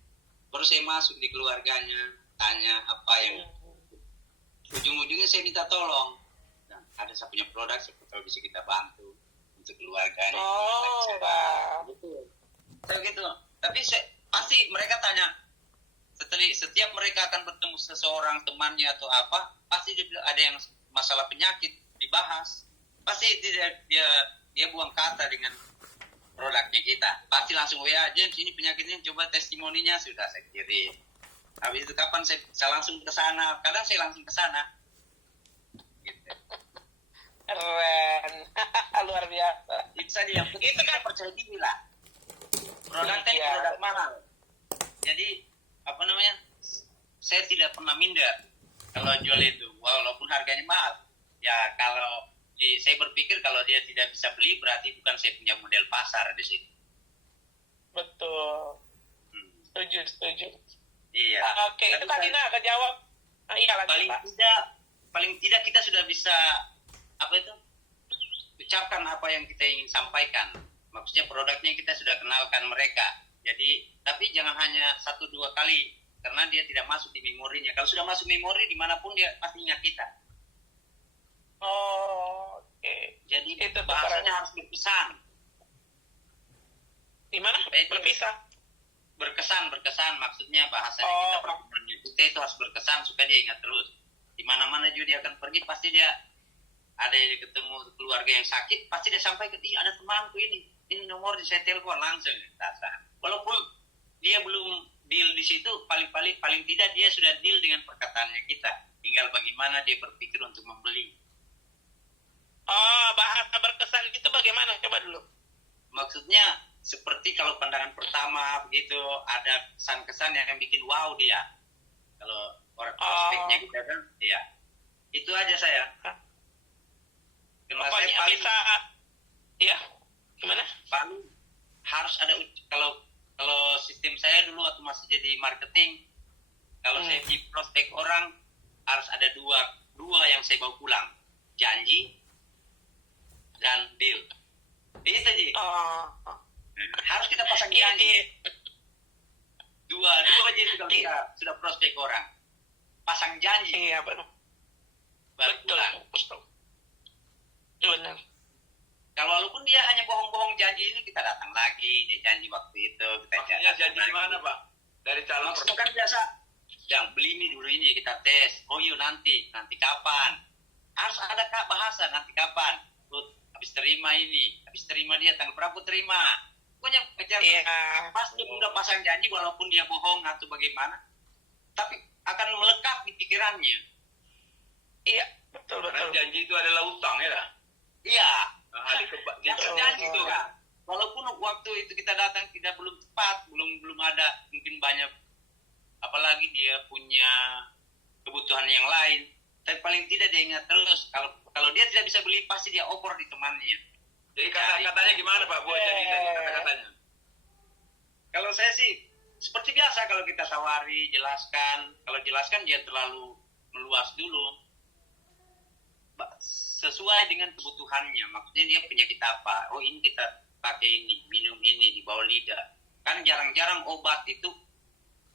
baru saya masuk di keluarganya, tanya apa yang ujung-ujungnya saya minta tolong. Nah, ada saya punya produk, siapa bisa kita bantu untuk keluarganya. Oh, Betul. Saya gitu. Tapi pasti mereka tanya, setiap mereka akan bertemu seseorang temannya atau apa, pasti ada yang masalah penyakit dibahas. Pasti dia buang kata dengan produknya kita. Pasti langsung WA aja, ini penyakitnya, coba testimoninya sudah saya kirim. Habis itu kapan saya langsung ke sana? Kadang saya langsung ke sana. Gitu. Keren. Luar biasa. Itu saja yang penting kita percaya diri lah. Produknya Iya. produk mahal. Jadi apa namanya? Saya tidak pernah minder kalau jual itu, walaupun harganya mahal. Ya kalau saya berpikir kalau dia tidak bisa beli berarti bukan saya punya model pasar di situ. Betul. Setuju. Iya. Oke, itu tadi kejawab. Iya lagi, Pak. Paling tidak kita sudah bisa ucapkan apa yang kita ingin sampaikan. Maksudnya produknya kita sudah kenalkan mereka. Jadi tapi jangan hanya 1-2 kali karena dia tidak masuk di memorinya. Kalau sudah masuk memori dimanapun dia pasti ingat kita. Oh, oke. Jadi Itu bahasanya harus berkesan. Gimana? Berkesan maksudnya bahasanya kita perkembangannya kita itu harus berkesan supaya dia ingat terus. Di mana-mana juga dia akan pergi pasti dia ada yang ketemu keluarga yang sakit pasti dia sampaikan, ada temanku ini nomor saya telepon langsung. Walaupun dia belum deal di situ, paling tidak dia sudah deal dengan perkataannya kita. Tinggal bagaimana dia berpikir untuk membeli. Oh, bahasa berkesan itu bagaimana? Coba dulu. Maksudnya seperti kalau pandangan pertama begitu ada kesan-kesan yang bikin wow dia. Kalau orang prospeknya kita kan, ya itu aja saya. Pokoknya saya bisa, ya gimana? Paling harus ada kalau sistem saya dulu waktu masih jadi marketing, kalau saya di prospek orang harus ada dua yang saya bawa pulang, janji dan deal. Itu Ji. Harus kita pasang janji. Dua aja itu kalau kita sudah prospek orang. Pasang janji. Iya betul. Betul. Benar. Kalau walaupun dia hanya bohong-bohong janji ini, kita datang lagi, dia janji waktu itu, kita janji mana Pak? Dari calon maksudnya kan biasa, yang beli ini dulu ini kita tes, nanti kapan? Harus ada bahasa nanti kapan? Habis terima dia tanggal berapa terima? Pokoknya kejar. Pasti udah pasang janji walaupun dia bohong atau bagaimana, tapi akan melekat di pikirannya. Iya, betul. Janji itu adalah utang ya lah. Iya. Yang janji itu kan. Walaupun waktu itu kita datang tidak belum tepat, belum ada mungkin banyak, apalagi dia punya kebutuhan yang lain. Tapi paling tidak dia ingat terus. Kalau dia tidak bisa beli pasti dia opor di temannya. Jadi kata-katanya gimana Pak buat janji tadi kata-katanya? Kalau saya sih seperti biasa kalau kita tawari, jelaskan. Kalau jelaskan jangan terlalu meluas dulu. Sesuai dengan kebutuhannya. Maksudnya dia penyakit apa? Oh ini kita pakai ini, minum ini di bawah lidah. Kan jarang-jarang obat itu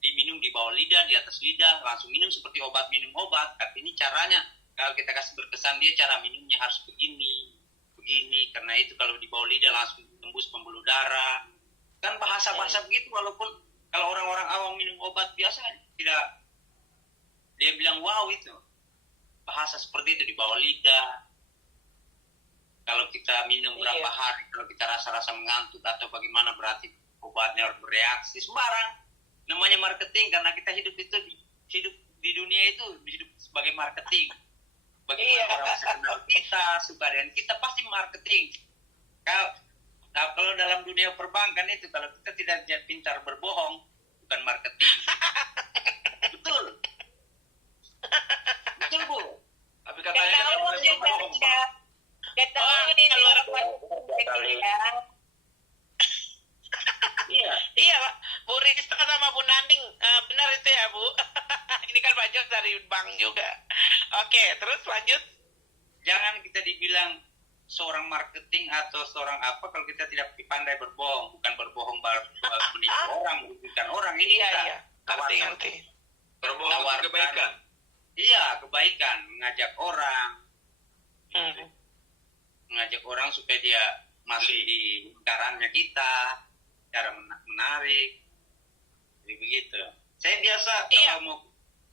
diminum di bawah lidah, di atas lidah, langsung minum seperti obat, minum obat. Tapi ini caranya, kalau kita kasih berkesan dia cara minumnya harus begini, karena itu kalau di bawah lidah langsung tembus pembuluh darah. Kan bahasa-bahasa begitu, walaupun kalau orang-orang awam minum obat biasa tidak, dia bilang wow itu. Bahasa seperti itu di bawah lidah. Kalau kita minum berapa hari, kalau kita rasa-rasa mengantuk atau bagaimana berarti obatnya harus bereaksi. Sembarang. Namanya marketing karena kita hidup di dunia itu hidup sebagai marketing. Bagaimana orang kenal kita, suka dengan kita pasti marketing. Kalau dalam dunia perbankan itu kalau kita tidak pintar berbohong bukan marketing. Betul. Betul Bu. Tapi katanya kan boleh berbohong, Pak. Iya, Pak. Bu Rista sama Bu Nanding, benar itu ya, Bu. Ini kan Pak Jos dari bank juga. Oke, terus lanjut. Jangan kita dibilang seorang marketing atau seorang apa kalau kita tidak pandai berbohong. Bukan berbohong menipu orang, merugikan orang. Ini Iya. Ngerti. Berbohong untuk kebaikan. Iya, kebaikan. Mengajak orang. Mengajak orang supaya dia masuk di lingkarannya kita. Cara menarik. Jadi begitu. Saya biasa kalau mau...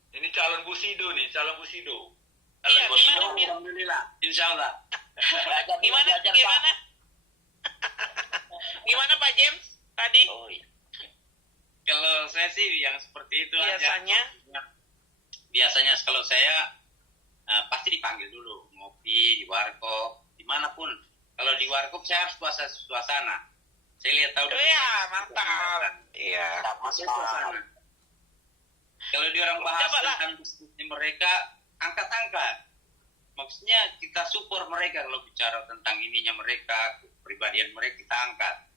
Ini calon Busido nih, calon Busido. Iya, gimana? Alhamdulillah. Insya Allah. Gimana? Gimana Pak James tadi? Oh, iya. Kalau saya sih yang seperti itu Biasanya? aja. Biasanya kalau saya pasti dipanggil dulu. Ngopi di warkop, dimanapun. Kalau di warkop saya harus suasana. Saya lihat tahu. Iya, mantap. Iya. Suasana. Kalau di orang bahas tentang bisnisnya mereka, angkat-angkat. Maksudnya kita support mereka kalau bicara tentang ininya mereka, kepribadian mereka kita angkat.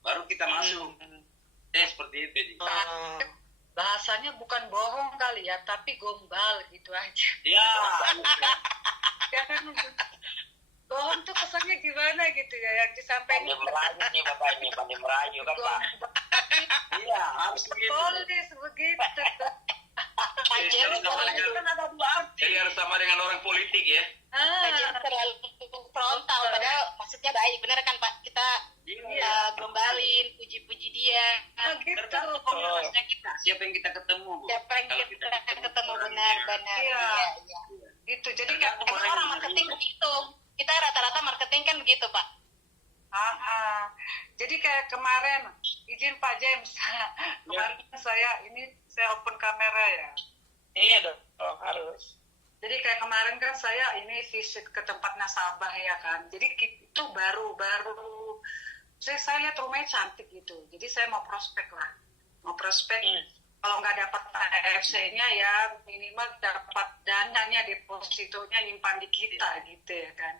Baru kita masuk. Seperti itu. Bahasanya bukan bohong kali ya, tapi gombal gitu aja. Ya. Ya kan, bohong tuh kesannya gimana gitu ya, yang disampaikan. Pandai merayu kan Pak. Iya, harus begitu. Polis begitu. Jadi harus sama dengan orang politik ya. terlalu frontal, padahal maksudnya baik, benar kan Pak? Kita gombalin, puji-puji dia. Tergantung komunitasnya kita. Siapa yang kita ketemu, Bu? Siapa yang Kalau kita ketemu benar-benar. Iya. Iya. Gitu. Jadi Tergantung Emang orang marketing begitu. Kita rata-rata marketing kan begitu Pak. Jadi kayak kemarin, izin Pak James, kemarin saya open kamera ya. Iya dong, harus. Jadi kayak kemarin kan saya ini visit ke tempat nasabah ya kan. Jadi itu baru saya lihat rumahnya cantik gitu. Jadi saya mau prospek lah. Kalau nggak dapat AFC-nya ya minimal dapat dananya, depositonya nyimpan di kita gitu ya kan.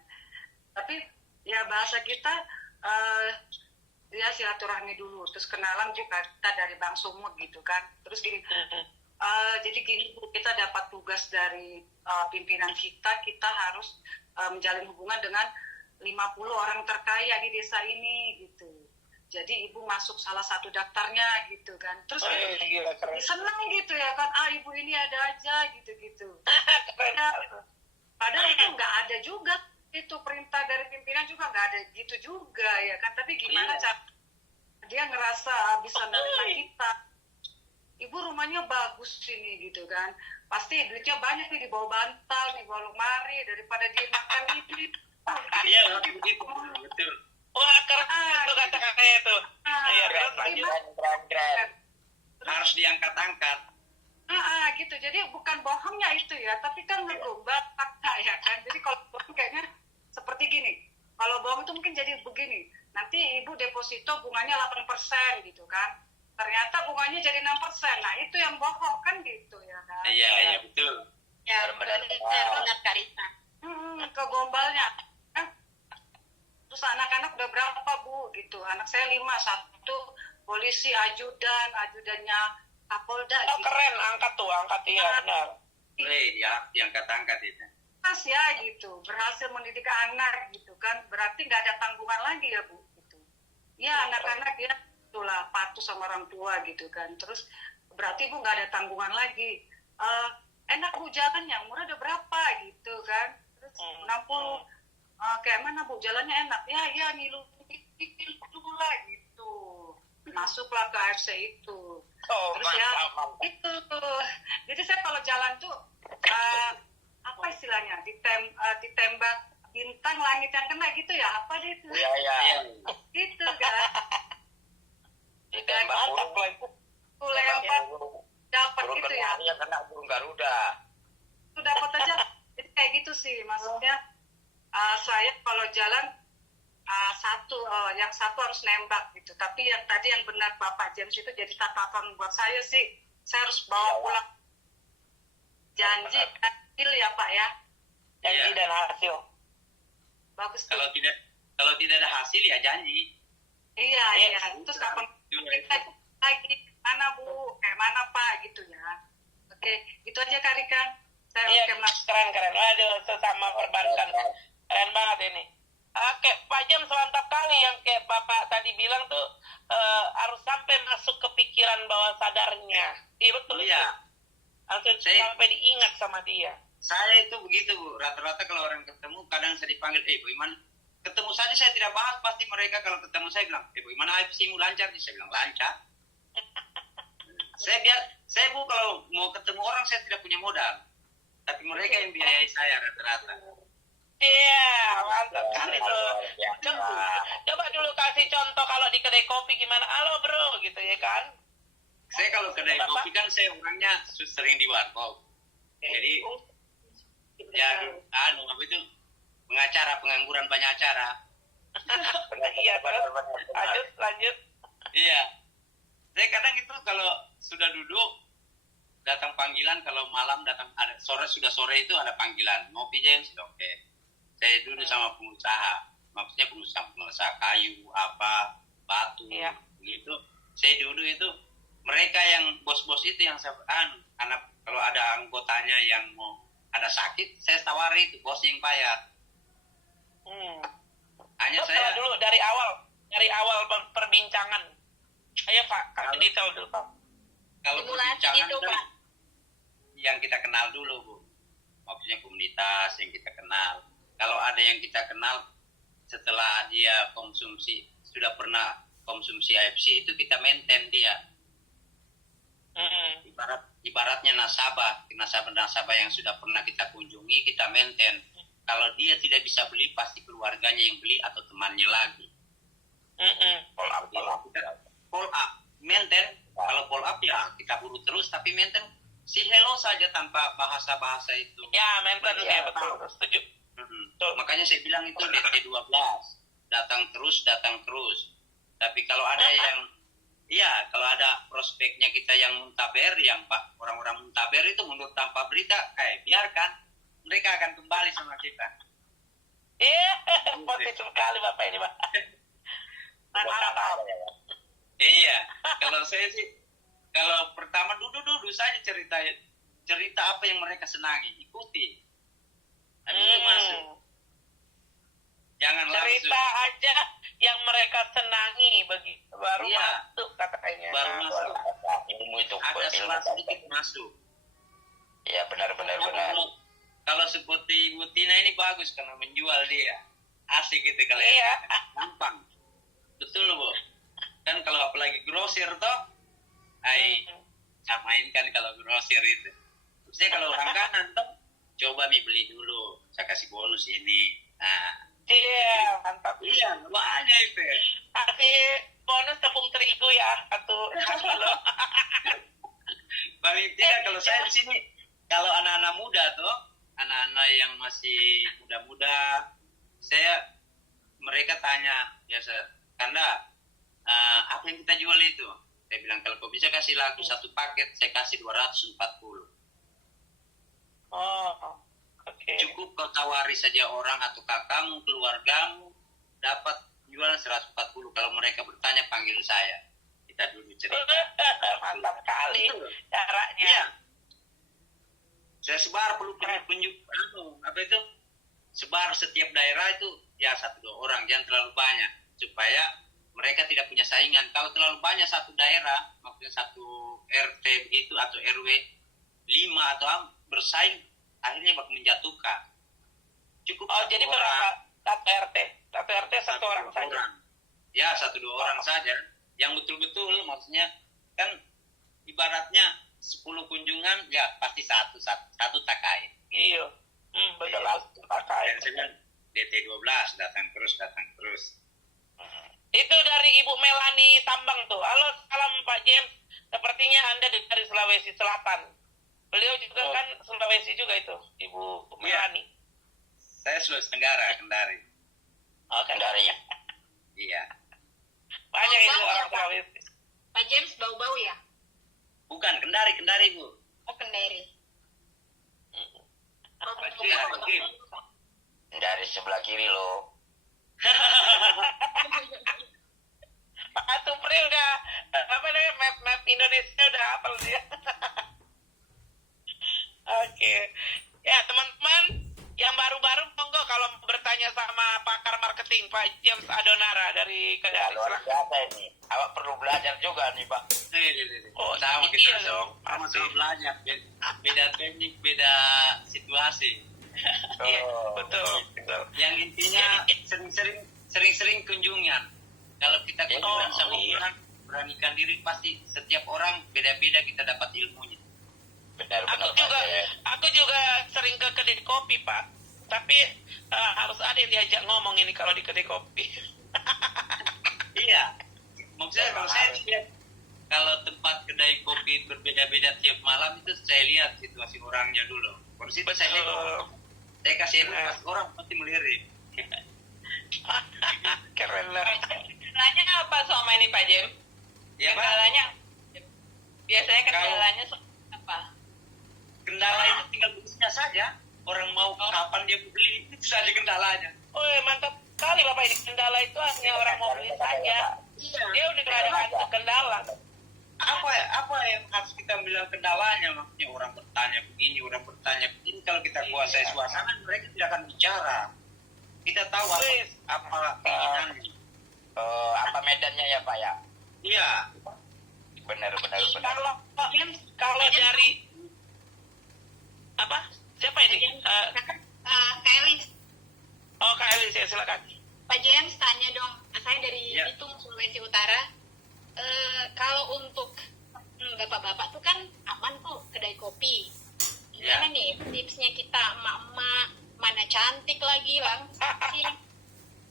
Tapi ya bahasa kita ya silaturahmi dulu, terus kenalan juga kita dari Bank Sumut gitu kan. Terus gini, jadi gini Bu, kita dapat tugas dari pimpinan kita harus menjalin hubungan dengan 50 orang terkaya di desa ini gitu. Jadi ibu masuk salah satu daftarnya gitu kan. Terus seneng gitu ya kan, ibu ini ada aja gitu. Padahal itu nggak ada juga, itu perintah dari pimpinan juga nggak ada gitu juga ya kan. Tapi gimana cara dia ngerasa bisa menerima kita. Ibu rumahnya bagus ini gitu kan. Pasti duitnya banyak nih, di bawah bantal, di bawah lemari, daripada dia makan ini. Iya, begitu. Betul. Wah, keren tuh kata-katanya tuh. Iya, Keren. Harus diangkat-angkat. Gitu. Jadi bukan bohongnya itu ya, tapi kan ngegombal fakta ya kan. Jadi kalau bohong kayaknya seperti gini. Kalau bohong itu mungkin jadi begini. Nanti ibu deposito bunganya 8% gitu kan. Ternyata bunganya jadi 6%. Nah, itu yang bohong kan gitu ya kan. Iya, betul. Ya, benar Karina. Kegombalnya. Terus anak-anak udah berapa Bu gitu. Anak saya 5, 1 polisi, ajudannya Kapolda. Oh gitu. keren, angkat iya benar. Ya, diangkat-angkat itu. Pas ya gitu, berhasil mendidik anak gitu kan. Berarti nggak ada tanggungan lagi ya Bu gitu. Ya anak-anak ya itulah patuh sama orang tua gitu kan. Terus berarti Bu nggak ada tanggungan lagi. Enak Bu jalannya, umurnya udah berapa gitu kan. Terus 60, kayak mana Bu jalannya enak? Ya ngilu lah gitu. Masuklah ke AFC itu. Terus ya itu. Jadi saya kalau jalan tuh apa istilahnya? Ditembak bintang langit yang kena gitu ya? Apa deh itu? Iya. Gitu kan. Ditembak burung. Lempar dapat Burung gitu ya. yang kena burung Garuda. Itu dapat aja. Jadi kayak gitu sih maksudnya. Saya kalau jalan yang satu harus nembak gitu. Tapi yang tadi yang benar Bapak James itu jadi catatan buat saya sih. Saya harus bawa pulang janji hasil ya Pak ya. Janji dan hasil. Bagus tuh. Kalau tidak ada hasil ya janji. Iya. Terus kapan kita lagi mana Bu? Kayak mana Pak gitu ya. Oke, gitu aja Kak Rika. Saya Keren. Waduh, sesama perbankan. Keren banget ini. Kayak Pak James mantap kali yang kayak Bapak tadi bilang tuh harus sampai masuk ke pikiran bawah sadarnya. Iya betul. Iya. Langsung sampai diingat sama dia. Saya itu begitu Bu. Rata-rata kalau orang ketemu kadang saya dipanggil, Bu Iman, ketemu saja saya tidak bahas, pasti mereka kalau ketemu saya bilang, Bu Iman AFC-mu lancar? Saya bilang lancar. Saya Bu kalau mau ketemu orang saya tidak punya modal. Tapi mereka yang biayai saya rata-rata. Iya, mantap kali tuh. Coba dulu kasih contoh kalau di kedai kopi gimana. Halo bro, gitu ya kan. Saya kalau kedai kopi kan saya orangnya sering di warkop. Jadi ya apa itu pengangguran banyak acara. Iya, terus lanjut. Iya. Saya kadang itu kalau sudah duduk datang panggilan, kalau malam datang ada sore itu ada panggilan ngopi James, oke. Saya duduk sama pengusaha, maksudnya pengusaha kayu, apa, batu, gitu. Saya duduk itu, mereka yang bos-bos itu yang saya anak kalau ada anggotanya yang mau ada sakit, saya tawari itu bosnya yang bayar. Hanya saya dulu dari awal perbincangan. Ayo Pak, kasih detail dulu Pak. Kalau perbincangan kan yang kita kenal dulu Bu, maksudnya komunitas yang kita kenal. Kalau ada yang kita kenal setelah dia sudah pernah konsumsi AFC itu kita maintain dia. Ibaratnya nasabah yang sudah pernah kita kunjungi kita maintain. Kalau dia tidak bisa beli pasti keluarganya yang beli atau temannya lagi. Follow up, maintain. Kalau follow up ya kita buru terus, tapi maintain si hello saja tanpa bahasa-bahasa itu. Ya maintain ya betul, setuju. Makanya saya bilang itu DT12 datang terus. Tapi kalau ada kalau ada prospeknya kita yang muntaber, yang orang-orang muntaber itu mundur tanpa berita, biarkan mereka akan kembali sama kita. Positif sekali Bapak ini Pak. Iya, kalau saya sih, kalau pertama duduk saja cerita apa yang mereka senangi, ikuti. Itu masuk. Jangan cerita langsung. aja yang mereka senangi baru masuk katanya. Baru masuk. Ilmu itu Ada sedikit masuk. Iya benar. Kalau seperti Ibu Tina ini bagus karena menjual dia. Asik gitu kalau gampang. Betul Bu. Kan kalau apalagi grosir toh, samain kan kalau grosir itu. Maksudnya kalau orang kanan toh, coba beli dulu, saya kasih bonus ini. Nah, mantap. Iya, banyak itu. Kasih bonus tepung terigu ya, satu kilo. Paling tidak kalau saya di sini, kalau anak-anak muda tuh, anak-anak yang masih muda-muda, mereka tanya biasa, Kanda, apa yang kita jual itu? Saya bilang kalau kau bisa kasih lagu satu paket, saya kasih 240. Okay. Cukup kau tawari saja orang atau kakakmu, keluargamu, dapat jualan 140. Kalau mereka bertanya, panggil saya. Kita dulu cerita. Mantap sekali caranya. Iya. Saya sebar sebar setiap daerah itu ya 1-2 orang, jangan terlalu banyak supaya mereka tidak punya saingan. Kalau terlalu banyak satu daerah, maksudnya satu RT begitu atau RW 5 atau bersaing akhirnya bakal menjatuhkan. Cukup Oh, jadi berapa satu RT? Satu RT satu orang saja. Ya, 1-2 orang saja. Yang betul-betul maksudnya kan ibaratnya 10 kunjungan ya pasti satu takai. Iya. Betul Iya. lah. Pakai. Dan saya bilang, DT12 datang terus. Itu dari Ibu Melani Tambang tuh. Halo, salam Pak James. Sepertinya Anda dari Sulawesi Selatan. Beliau juga kan Sulawesi juga itu, Ibu Melani. Saya Sulawesi Tenggara, Kendari. Oh, Kendari ya. Iya. Banyak itu Bau-bau orang ya, Pak? Sulawesi. Pak James bau-bau ya? Bukan, Kendari Bu. Oh, Kendari. Pasti ada game. Dari sebelah kiri loh. Pak Supri udah apa namanya map Indonesia udah hafal dia. Oke. Ya, teman-teman yang baru-baru monggo kalau mau bertanya sama pakar marketing Pak James Adonara dari Ya, Kendari. luar biasa ini. Awak perlu belajar juga nih, Pak. Oh, sama iya kita dong, sama-sama pasti. belajar. Beda teknik, beda situasi. Iya, betul. Yang intinya sering-sering kunjungan. Kalau kita kunjungan Oh, sama iya. orang, beranikan diri, pasti setiap orang beda-beda kita dapat ilmunya. Benar-benar. Aku juga sering ke kedai kopi, Pak. Tapi harus ada yang diajak ngomong ini kalau di kedai kopi. Iya. Maksudnya kalau saya lihat kalau tempat kedai kopi berbeda-beda tiap malam itu saya lihat situasi orangnya dulu. Kalau situ saya lihat, saya kasih ilmu pas orang pasti melirik. Keren lah. Kendalanya apa selama ini Pak Jem? Ya Pak, Kendalanya biasanya Kalau- kendalanya apa? kendala itu tinggal bisnisnya saja. Orang mau kapan dia beli itu saja kendalanya. Oh, mantap sekali Bapak ini. Kendala itu hanya orang mau beli saja. Dia udah gak ada kendala. Apa yang harus kita bilang kendalanya? Maksudnya orang bertanya begini, orang bertanya begini. Kalau kita kuasai suasana, mereka tidak akan bicara. Kita tahu apa keinginannya. Apa medannya ya, Pak ya? Iya. Benar. Kalau dari apa? Siapa ini? Kak Elis, Oh, Kak Elis ya, silakan. Pak James tanya dong. Saya dari Ya. Bitung, Sulawesi Utara. Kalau untuk bapak-bapak tuh kan aman tuh kedai kopi. Gimana nih tipsnya kita emak-emak, mana cantik lagi langsung.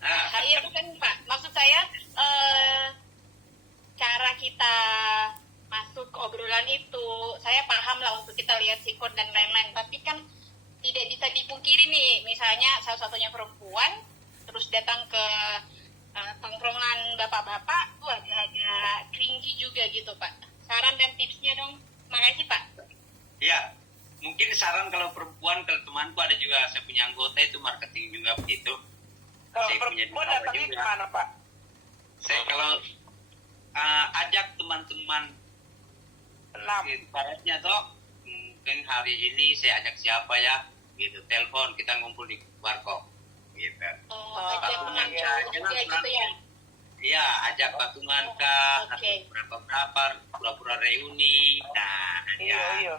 Saya tuh kan Pak, maksud saya cara kita masuk ke obrolan itu, saya paham lah untuk kita lihat sikon dan lain-lain, tapi kan tidak bisa dipungkiri nih, misalnya salah satunya perempuan, terus datang ke tongkrongan bapak-bapak, tuh agak-agak cringy juga gitu Pak. Saran dan tipsnya dong, makasih Pak. Iya. Mungkin saran kalau perempuan, kalau temanku ada juga, saya punya anggota itu marketing juga begitu. Kalau Saya punya perempuan dua datangnya juga. kemana, Pak? Saya kalau ajak teman-teman Enam. ibaratnya toh mungkin hari ini saya ajak siapa ya gitu, telepon, kita ngumpul di warkop gitu. Ajak teman cowok juga gitu ya. Iya, ajak patungan kah, Oke. atau berapa pura-pura reuni. Nah, Iya.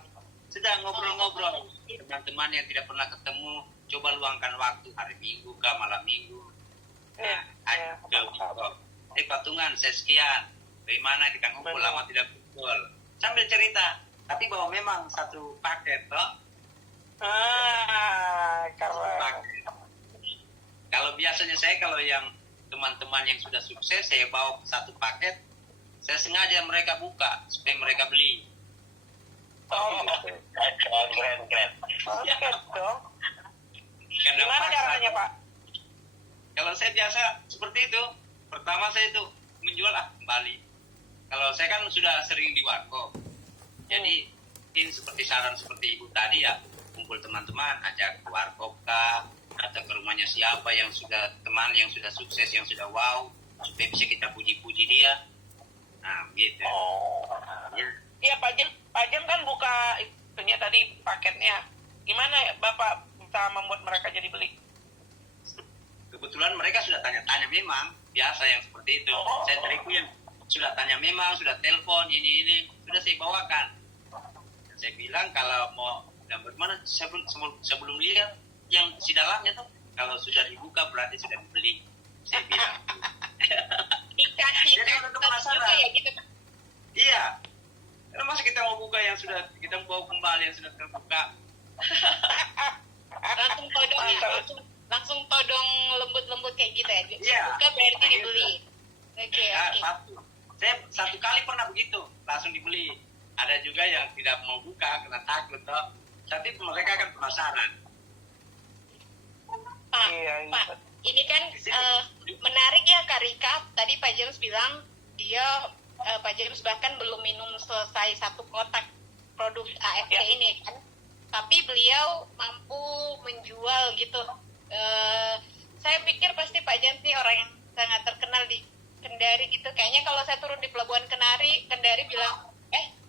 sudah ngobrol-ngobrol. Teman-teman yang tidak pernah ketemu, coba luangkan waktu hari Minggu kah, malam Minggu. Nah, Iya. ajak patungan saya sekian. Bagaimana kita ngumpul Benar. lama tidak kumpul. Sambil cerita, tapi bahwa memang satu paket toh. Keren. Kalau biasanya saya kalau yang teman-teman yang sudah sukses saya bawa satu paket, saya sengaja mereka buka supaya mereka beli. Oh, Keren. oke dong. Karena Gimana pas caranya, Pak? kalau saya biasa seperti itu, pertama saya itu menjual kembali. Kalau saya kan sudah sering di warkop, jadi ini seperti saran seperti ibu tadi ya, kumpul teman-teman, ajak ke warkop kah, atau ke rumahnya siapa yang sudah teman, yang sudah sukses, yang sudah wow, supaya bisa kita puji-puji dia. Nah, gitu. Ya. Iya, Pak Jem kan buka itunya tadi paketnya. Gimana ya Bapak bisa membuat mereka jadi beli? Kebetulan mereka sudah tanya-tanya memang biasa yang seperti itu. Oh. Saya teriku yang sudah tanya memang, sudah telepon, ini, sudah saya bawakan. Dan saya bilang kalau mau gambar mana, sebelum lihat yang si dalamnya tuh, kalau sudah dibuka berarti sudah dibeli. Saya bilang. Dikasih Jadi orang tuh karton penasaran. juga ya gitu. Iya. Karena masa kita mau buka yang sudah, kita mau kembali yang sudah terbuka. Langsung todong ya, langsung todong lembut-lembut kayak gitu ya. Iya. Buka berarti Gitu. dibeli. Oke, Ya, oke. saya satu kali pernah begitu, langsung dibeli. Ada juga yang tidak mau buka karena takut toh. Tapi mereka kan penasaran. Pak, Iya, iya. Pak, ini kan menarik ya Kak Rika. Tadi Pak James bilang Pak James bahkan belum minum selesai satu kotak produk AFC Ya. ini kan. Tapi beliau mampu menjual gitu. Saya pikir pasti Pak James ini orang yang sangat terkenal di Kendari gitu. Kayaknya kalau saya turun di Pelabuhan Kendari bilang,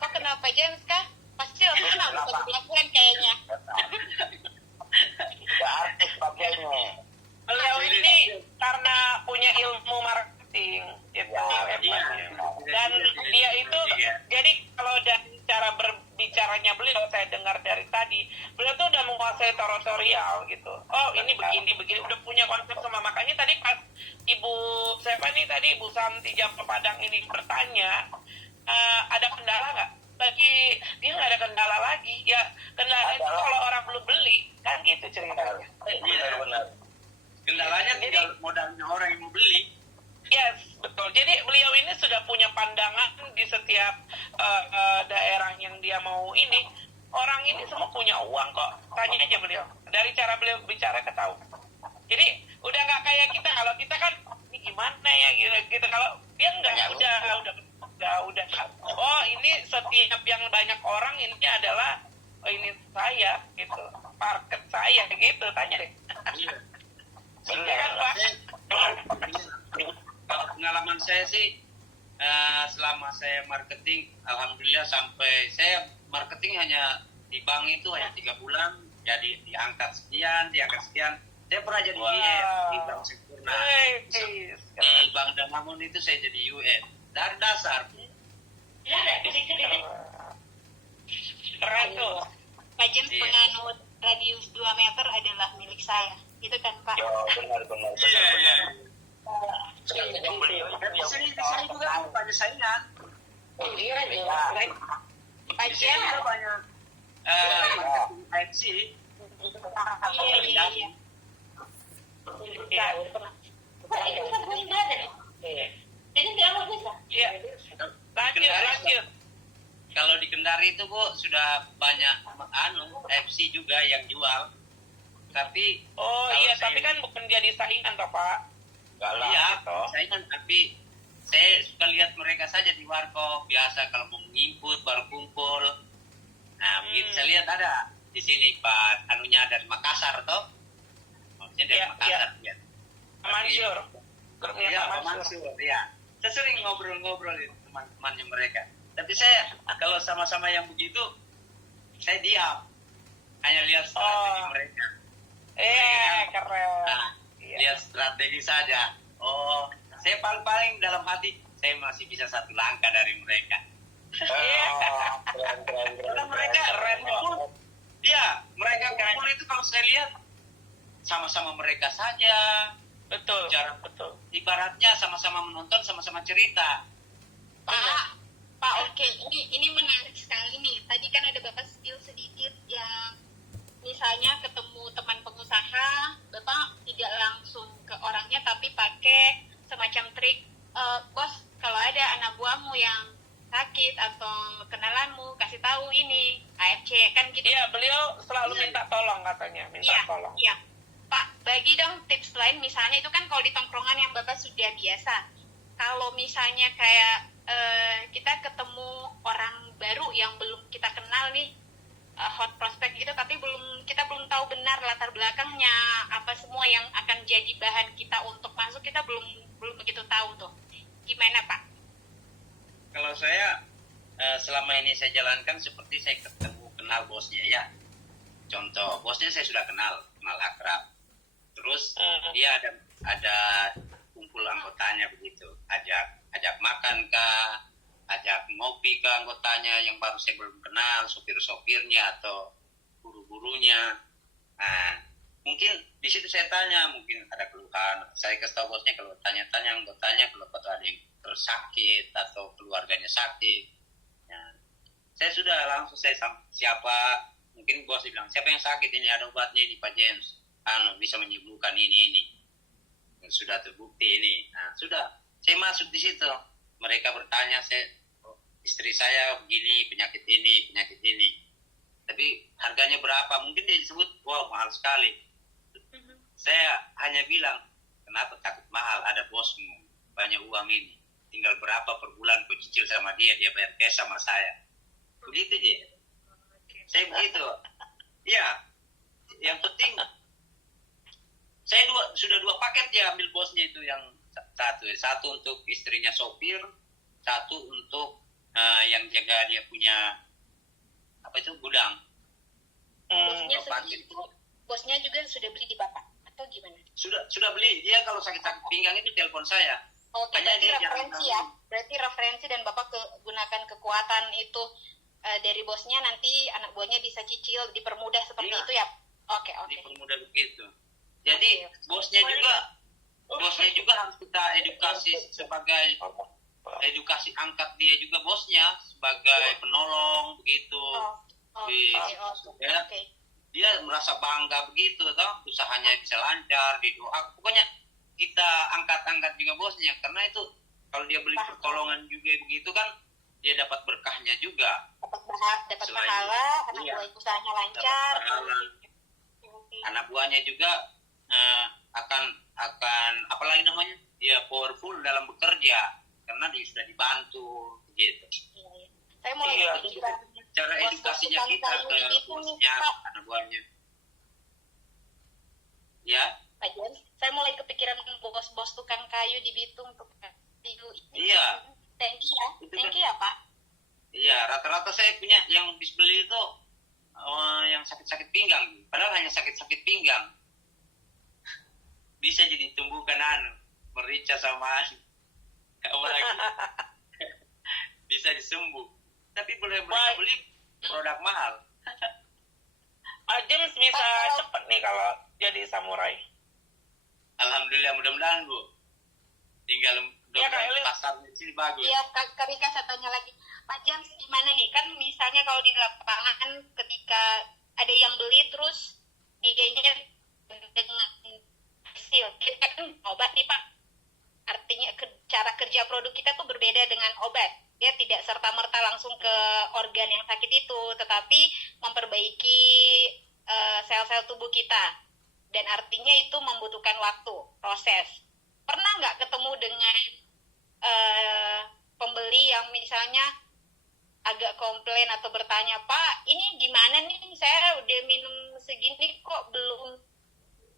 kok kenal Pak James kah? Pasti langsung kenal bukan di pelabuhan kayaknya. Udah artis pakainya. Beliau ini karena punya ilmu marketing itu hebatnya. Dan dia itu jadi kalau dari cara berbicaranya beliau, saya dengar dari tadi, beliau tuh udah menguasai tutorial gitu. Oh ini begini udah punya konsep sama. Makanya tadi pas Ibu siapa nih tadi Ibu Santi Jam Padang ini bertanya, ada kendala nggak? Bagi dia nggak ada kendala lagi. Ya kendala itu kalau orang belum beli kan gitu ceritanya. Benar-benar. Kendalanya tinggal modalnya orang yang mau beli. Yes, betul. Jadi beliau ini sudah punya pandangan di setiap daerah yang dia mau ini. Orang ini semua punya uang kok. Tanya aja beliau. Dari cara beliau bicara ketahui. Jadi udah nggak kayak kita. Kalau kita kan ini gimana ya gitu. Kalau dia nggak, udah. Oh ini setiap yang banyak orang ini adalah ini saya gitu. Market saya gitu. Tanya deh. Iya kan Pak? Kalau pengalaman saya sih, selama saya marketing, alhamdulillah sampai saya marketing hanya di bank itu hanya 3 bulan, jadi diangkat sekian. Saya pernah jadi UM di Bank Sempurna. Di Bank Danamon itu saya jadi UM dari dasar. Keren tuh. Pak James Iya. penganut radius 2 meter adalah milik saya. Gitu kan Pak? Ya, benar-benar. Iya. Beliau kan Di sini juga kan banyak saingan. Pak Di sini James, juga banyak marketing AFC. iya. Iya. Iya. Lanjut. Kalau di Kendari itu Bu sudah banyak FC juga yang jual. Tapi Oh kalau iya, saya- tapi kan bukan jadi saingan toh Pak. Enggak lah iya, gitu. saingan tapi saya suka lihat mereka saja di warkop biasa kalau mau nginput baru kumpul. Nah, begitu saya lihat ada di sini Pak anunya dari Makassar toh. Maksudnya dari Iya, Makassar ya. Pak Mansur. Grupnya Iya, Pak Pak Mansur. Mansur, ya. Saya sering ngobrol-ngobrol itu teman-temannya mereka. Tapi saya kalau sama-sama yang begitu, saya diam. Hanya lihat strategi Oh. mereka. Keren. Nah, Iya. lihat strategi saja. Oh, saya paling-paling dalam hati, saya masih bisa satu langkah dari mereka. keren. Karena mereka Keren kok. Iya, mereka kumpul itu kalau saya lihat, sama-sama mereka saja. Betul. Cara Betul. ibaratnya sama-sama menonton, sama-sama cerita. Pak, oke, ini menarik sekali nih. Tadi kan ada Bapak spill sedikit yang misalnya ketemu teman pengusaha, Bapak tidak langsung ke orangnya tapi pakai semacam trik, bos, kalau ada anak buahmu yang sakit atau kenalanmu, kasih tahu ini AFC kan gitu. Iya, beliau selalu minta tolong katanya, minta tolong. Iya. Pak, bagi dong tips lain, misalnya itu kan kalau di tongkrongan yang Bapak sudah biasa. Kalau misalnya kayak kita ketemu orang baru yang belum kita kenal nih, hot prospect gitu, tapi kita belum tahu benar latar belakangnya, apa semua yang akan jadi bahan kita untuk masuk, kita belum begitu tahu tuh. Gimana Pak? Kalau saya selama ini saya jalankan seperti saya kenal bosnya ya. Contoh, bosnya saya sudah kenal akrab. Terus dia ada kumpul anggotanya begitu, ajak ajak makan kah, ajak ngopi ke anggotanya yang baru saya belum kenal, sopir-sopirnya atau guru-gurunya. Nah, mungkin di situ saya tanya, mungkin ada keluhan, saya kasih tahu bosnya, kalau tanya-tanya anggotanya, kalau ada yang tersakit atau keluarganya sakit, nah, saya sudah langsung siapa, mungkin bos bilang siapa yang sakit, ini ada obatnya ini Pak James, bisa menyembuhkan ini sudah terbukti ini. Nah, sudah saya masuk di situ, mereka bertanya, istri saya begini, penyakit ini, tapi harganya berapa, mungkin dia disebut wow mahal sekali. Saya hanya bilang, kenapa takut mahal, ada bosmu banyak uang ini, tinggal berapa per bulan kau cicil sama dia bayar cash sama saya, begitu dia. Saya begitu ya, yang penting saya sudah 2 paket ya ambil bosnya itu, yang satu untuk istrinya sopir, satu untuk yang jaga dia punya apa itu gudang. Bosnya juga sudah beli di Bapak atau gimana? Sudah beli, dia kalau sakit-sakit pinggang itu telepon saya. Oke, berarti referensi ya, berarti referensi dan Bapak gunakan kekuatan itu dari bosnya, nanti anak buahnya bisa cicil, dipermudah seperti itu ya. Oke. Dipermudah begitu. Jadi bosnya juga harus kita edukasi sebagai edukasi, angkat dia juga bosnya sebagai penolong begitu. Dia merasa bangga begitu, toh usahanya bisa lancar, didoa. Pokoknya kita angkat juga bosnya, karena itu kalau dia beli pertolongan juga begitu kan, dia dapat berkahnya juga. Dapat pahala, anak buah usahanya lancar. Anak buahnya juga akan apalagi namanya, dia powerful dalam bekerja karena dia sudah dibantu begitu. Saya mau cara edukasinya kita ke bosnya, anak buahnya. Ya. Pak Jen, saya mulai kepikiran bos-bos tukang kayu di Bitung tukang kayu. Iya. Thank you ya Pak. Iya, rata-rata saya punya yang bis beli itu yang sakit-sakit pinggang, padahal hanya sakit-sakit pinggang. Bisa jadi tumbuhkan merica sama apalagi bisa disembuh. Tapi boleh beli produk mahal. Pak James bisa cepat nih kalau jadi samurai. Alhamdulillah, mudah-mudahan Bu. Tinggal pasarnya sini bagus. Iya, Kak Rika, saya tanya lagi. Pak James, gimana nih? Kan misalnya kalau di lapangan ketika ada yang beli terus dia dengan hasil, kita kan obat nih Pak. Artinya cara kerja produk kita tuh berbeda dengan obat. Dia tidak serta-merta langsung ke organ yang sakit itu, tetapi memperbaiki sel-sel tubuh kita. Dan artinya itu membutuhkan waktu, proses. Pernah nggak ketemu dengan pembeli yang misalnya agak komplain atau bertanya, Pak, ini gimana nih, saya udah minum segini kok belum,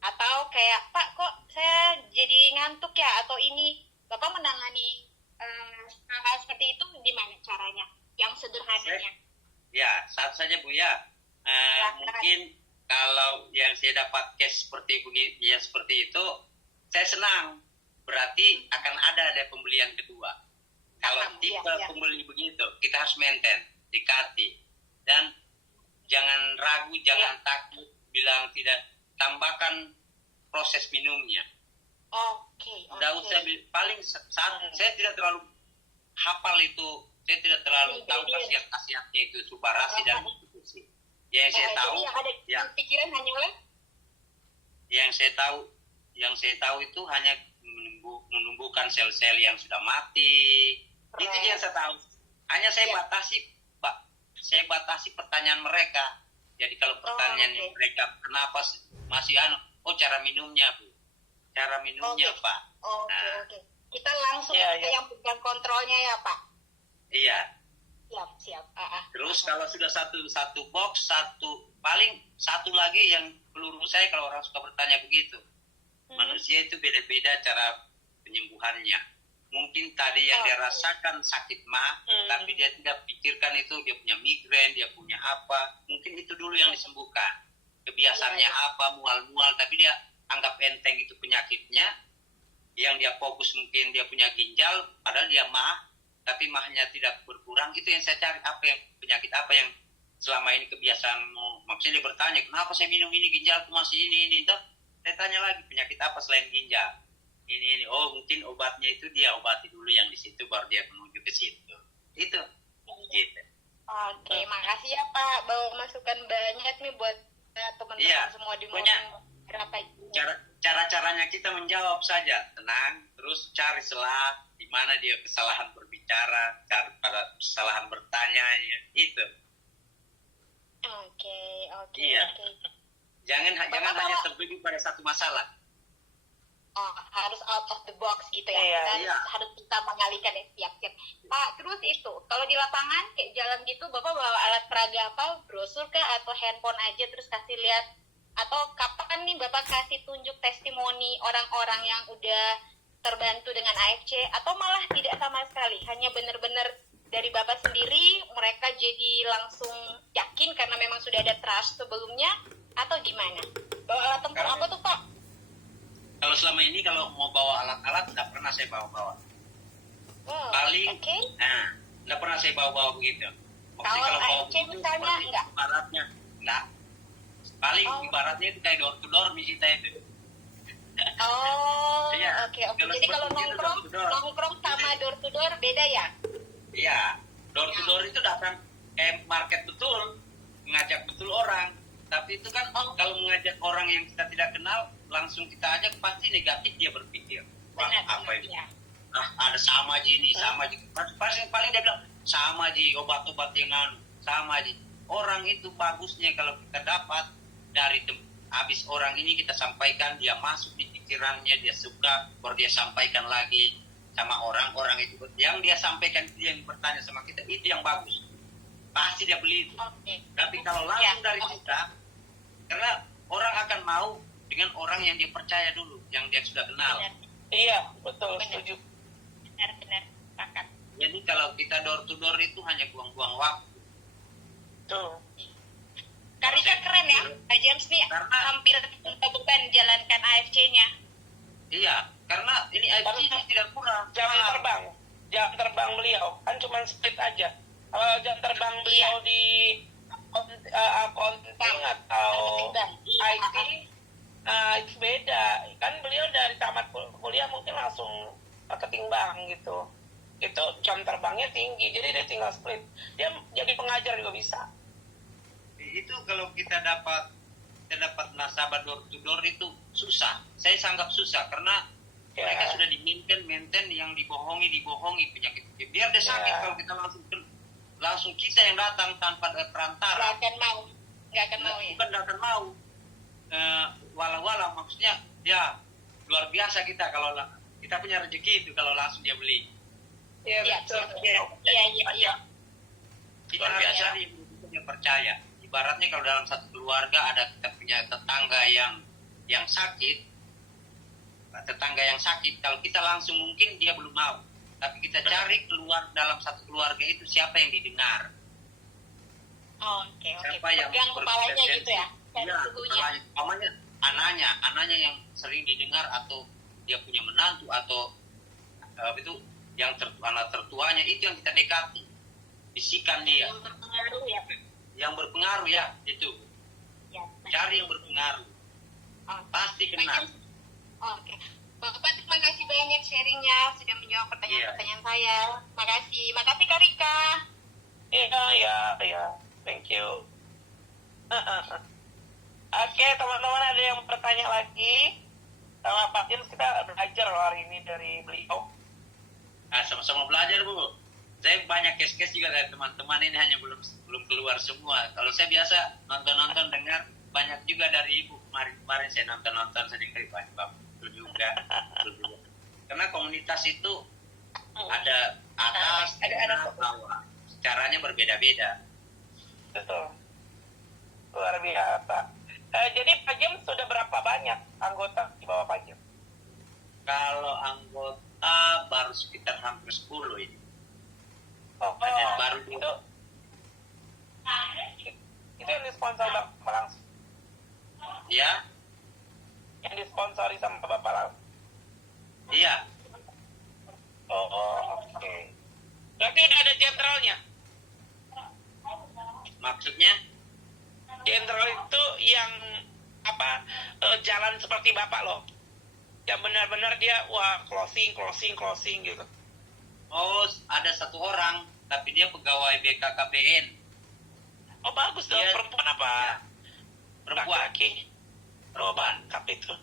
atau kayak, Pak, kok saya jadi ngantuk ya, atau ini, Bapak menangani hal seperti itu gimana caranya, yang sederhananya? Ya, satu saja Bu ya, mungkin kalau yang saya dapat case seperti itu, saya senang, berarti akan ada pembelian kedua. Kalau tipe pembeli begitu, kita harus maintain, dekati, dan jangan ragu, jangan takut, bilang tidak, tambahkan proses minumnya. Tidak usah, paling saya tidak terlalu hafal itu, saya tidak terlalu tahu khasiat-khasiatnya itu, subarasi dan institusi. Yang saya tahu, pikiran hanyalah yang saya tahu itu hanya menumbuhkan sel-sel yang sudah mati. Itu yang saya tahu. Hanya saya batasi pertanyaan mereka. Jadi kalau pertanyaan mereka kenapa masih cara minumnya Bu, cara minumnya Pak. Kita langsung yang pegang kontrolnya ya Pak. Iya. Siap. Terus kalau sudah satu box, paling satu lagi yang peluru saya kalau orang suka bertanya begitu. Manusia itu beda-beda cara penyembuhannya. Mungkin tadi yang dia rasakan sakit tapi dia tidak pikirkan itu, dia punya migrain, dia punya apa. Mungkin itu dulu yang disembuhkan. Kebiasaannya apa, mual-mual, tapi dia anggap enteng itu penyakitnya. yang dia fokus mungkin dia punya ginjal, padahal dia mah, tapi mahnya tidak berkurang. Itu yang saya cari, apa yang penyakit apa yang selama ini kebiasaanmu. Maksudnya dia bertanya, kenapa saya minum ini, ginjalku masih ini. Toh, saya tanya lagi, penyakit apa selain ginjal? Ini. Oh, mungkin obatnya itu dia obati dulu yang di situ, baru dia menuju ke situ. Itu. Gitu. Oke, makasih ya Pak. Bawa masukan banyak nih buat teman-teman Iya, semua di pokoknya berapa ini. Cara-caranya kita menjawab saja, tenang, terus cari celah di mana dia kesalahan berbicara, cari pada kesalahan bertanya, itu. Oke. Iya. Oke. Jangan Bapak hanya bawa- terbelit pada satu masalah. Oh, harus out of the box gitu ya. Iya. Kita Iya. harus kita mengalihkan ya. Siap. Pak, terus itu, kalau di lapangan kayak jalan gitu, Bapak bawa alat peraga apa? Brosur kah atau handphone aja terus kasih lihat? Atau kapan nih Bapak kasih tunjuk testimoni orang-orang yang udah terbantu dengan AFC? Atau malah tidak sama sekali? Hanya benar-benar dari Bapak sendiri, mereka jadi langsung yakin karena memang sudah ada trust sebelumnya? Atau gimana? Bawa alat tempur apa tuh Pak? Kalau selama ini kalau mau bawa alat-alat tidak pernah saya bawa-bawa. Oh, Paling, oke. tidak pernah saya bawa-bawa begitu. Maksudnya Kalau bawa AFC begitu, misalnya, seperti enggak? Ibaratnya, enggak. Paling Oh. ibaratnya itu kayak door to door kita itu. Oh, Iya. oke. Kalau Jadi kalau seperti itu nongkrong, door to door. nongkrong sama door to door beda ya? Iya, door to door itu datang kayak market betul, mengajak betul orang. Tapi itu kan kalau mengajak orang yang kita tidak kenal, langsung kita ajak pasti negatif dia berpikir. Wah, apa ini? Ya. Ada sama aja ini, sama aja. Paling dia bilang sama aja obat-obat yang sama aja. Orang itu bagusnya kalau kita dapat dari habis orang ini kita sampaikan, dia masuk di pikirannya, dia suka, baru dia sampaikan lagi sama orang-orang itu. Yang dia sampaikan itu yang bertanya sama kita, itu yang bagus. Pasti dia beli itu. Oke. Tapi kalau langsung dari kita, karena orang akan mau dengan orang yang dia percaya dulu, yang dia sudah kenal. Benar, Iya, betul, Benar. setuju. benar. Sepakat. Jadi kalau kita door to door itu hanya buang-buang waktu. Tuh. Karika keren ya, Pak James nih Karena- hampir tanpa beban jalankan AFC-nya. Iya, karena ini IC ini tidak kurang. Jam Mahal. terbang beliau kan cuma split aja. Kalau jam terbang beliau di accounting atau IT, itu beda. Kan beliau dari tamat kuliah mungkin langsung ketimbang gitu. Itu jam terbangnya tinggi, jadi dia tinggal split. Dia jadi pengajar juga bisa. Itu kalau kita dapat nasabah door to door itu susah. Saya sanggap susah karena Ya. mereka sudah maintain yang dibohongi penyakit. Biar dia sakit Ya. kalau kita langsung kita yang datang tanpa ada perantara. Nggak akan mau ya. Bukan nggak akan mau. Walau maksudnya ya luar biasa kita kalau kita punya rezeki itu kalau langsung dia beli. Iya, Iya, betul. iya. Kita Luar biasa biasa. dia percaya. Ibaratnya kalau dalam satu keluarga ada kita punya tetangga yang sakit, kalau kita langsung mungkin dia belum mau. Tapi kita cari keluar dalam satu keluarga itu siapa yang didengar. Oke. Siapa yang Pegang kepalanya berpretensi. gitu ya. Cari Iya, suhunya. kepalanya. Anaknya yang sering didengar atau dia punya menantu atau itu yang anak tertuanya itu yang kita dekati. Bisikan dia. Yang berpengaruh ya. Yang berpengaruh ya itu. Ya, Cari yang berpengaruh. Pasti kena. Oke. Bapak terima kasih banyak sharingnya sudah menjawab pertanyaan-pertanyaan saya. Makasih Kak Rika. Iya. Thank you. Oke, teman-teman ada yang bertanya lagi? Sama Pak James kita belajar loh hari ini dari beliau. Sama-sama belajar Bu. Saya banyak case-case juga dari teman-teman ini hanya belum keluar semua. Kalau saya biasa nonton dengar banyak juga dari Ibu. Kemarin saya nonton sedikit banyak betul juga. Karena komunitas itu ada atas, Ada bawah. Caranya berbeda-beda. Betul. Luar biasa. Jadi Pak James sudah berapa banyak anggota di bawah Pak James? Kalau anggota baru sekitar hampir 10 ini. Ada baru itu yang disponsori Bapak langsung. Ya, Yang disponsori sama Bapak langsung. Iya, Oh, oke. Berarti udah ada jenderalnya. maksudnya Jenderal itu yang apa jalan seperti bapak loh. Yang benar-benar dia closing gitu. oh ada satu orang, tapi dia pegawai BKKBN. Oh bagus dong, Iya. perempuan apa? Perempuan. Laki-laki. Oh mantap itu.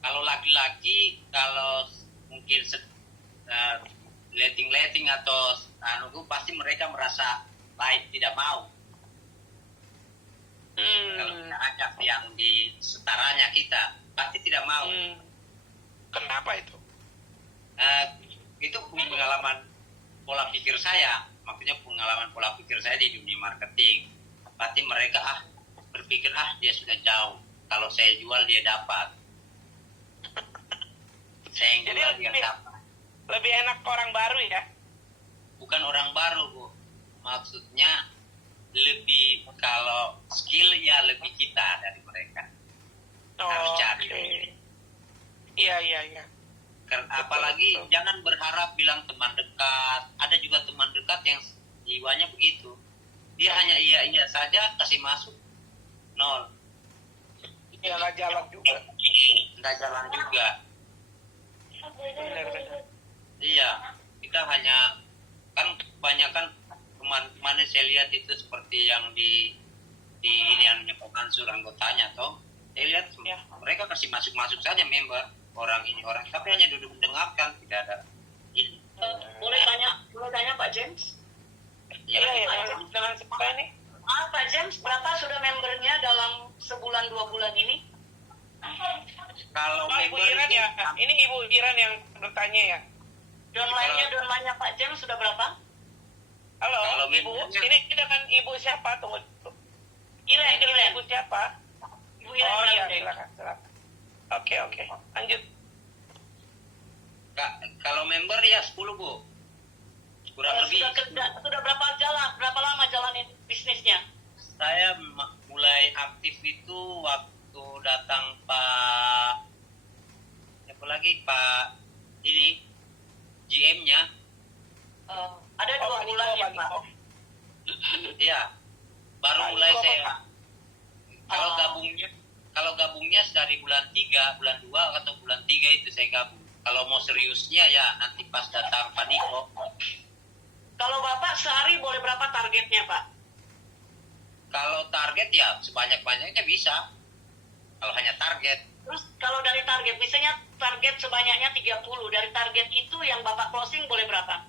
Kalau laki-laki, kalau mungkin letting atau pasti mereka merasa baik, tidak mau. Kalau kita ajak yang di setaranya kita, pasti tidak mau. Kenapa itu? Itu pengalaman pola pikir saya, maksudnya pengalaman pola pikir saya di dunia marketing. Pasti mereka berpikir dia sudah jauh. Kalau saya jual dia dapat. Saya yang Jadi jual dia dapat. lebih enak orang baru ya? Bukan orang baru, Bu. Maksudnya lebih, kalau skill ya lebih kita dari mereka. Harus cari. Oke. Iya. Apalagi jangan berharap bilang teman dekat. Ada juga teman dekat yang jiwanya begitu. Dia hanya iya saja, kasih masuk nol. Ya nggak jalan juga. Nggak jalan juga. Benar. Iya, kita hanya kan kebanyakan teman-teman saya lihat itu seperti yang di ini anunya Pak Mansur anggotanya toh. Saya lihat mereka kasih masuk saja member orang ini orang, tapi hanya duduk mendengarkan, tidak ada ini. Boleh tanya Pak James? Ya, Dengan siapa ini? Pak James, berapa sudah membernya dalam sebulan 2 bulan ini? kalau Oh, Ibu member Iran itu- ya? Ini Ibu Iran yang bertanya ya? Downline-nya Pak James sudah berapa? Halo, Kalau Ibu. membernya- Ini dengan Ibu siapa? Tunggu. Iren. Ibu siapa? Ibu Iren Oh iya, Brande. silakan. Oke. Lanjut. kalau member ya 10 Bu. Kurang lebih. Sudah berapa lama jalanin bisnisnya? Saya mulai aktif itu waktu datang Pak ini GM-nya. Ada 2 bulan ya Pak? Iya. Baru mulai Pak, saya. Pak. Kalau gabungnya dari bulan 3, bulan 2 atau bulan 3 itu saya gabung. Kalau mau seriusnya ya nanti pas datang Pak Niko. Kalau Bapak sehari boleh berapa targetnya Pak? Kalau target ya sebanyak-banyaknya bisa. Kalau hanya target. Terus kalau dari target, misalnya target sebanyaknya 30, dari target itu yang Bapak closing boleh berapa?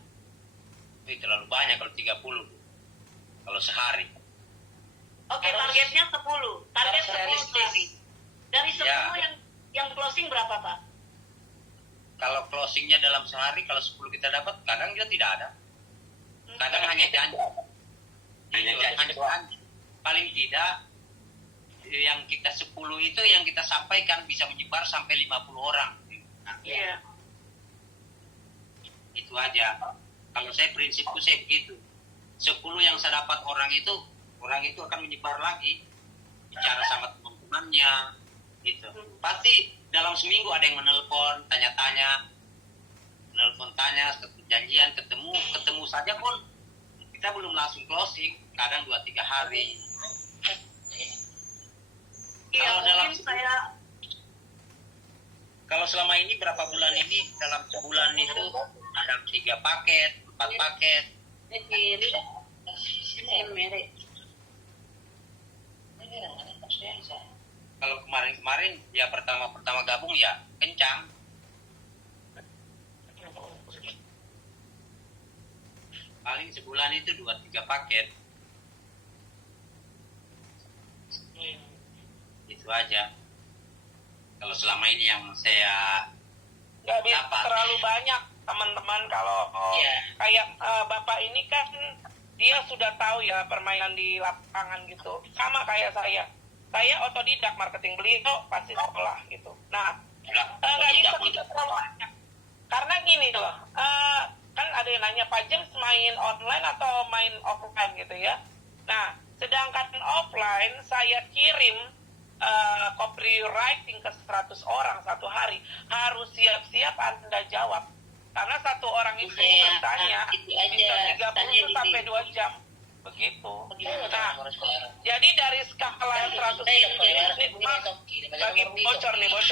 Terlalu banyak kalau 30. Kalau sehari. Oke, targetnya 10. Target harus 10 realistis. sehari. Dari 10 Ya. yang closing berapa Pak? Kalau closingnya dalam sehari, kalau 10 kita dapat, kadang juga tidak ada. Kadang hanya janji. Hanya janji. Paling tidak, yang kita 10 itu yang kita sampaikan bisa menyebar sampai 50 orang. Nah, Iya. itu aja. Kalau saya prinsipku saya begitu. 10 yang saya dapat orang itu akan menyebar lagi. Bicara sama teman-temannya. Gitu. Pasti dalam seminggu ada yang menelpon, tanya-tanya. Tanya, janjian, ketemu saja pun kita belum langsung closing. Kadang 2-3 hari. Iya, Kalau dalam mungkin saya Kalau selama ini berapa bulan ini dalam sebulan itu ada 3 paket, 4 paket. Kalau kemarin ya pertama gabung ya kencang. Paling sebulan itu 2-3 paket. Itu aja. Kalau selama ini yang saya Nggak bisa dapat. terlalu banyak teman-teman kalau Iya. kayak Bapak ini kan dia sudah tahu ya permainan di lapangan gitu. Sama kayak saya. Saya otodidak marketing, beliau pasti sekolah gitu. Nah, nggak bisa terlalu banyak. Karena gini loh, kan ada yang nanya Pak James main online atau main offline gitu ya. Nah, sedangkan offline saya kirim copywriting ke 100 orang satu hari, harus siap-siap Anda jawab. Karena satu orang itu bertanya bisa 30 sampai 2 jam. Begitu. Nah, jadi dari skala 100 ini, bagi bocor nih, bocor.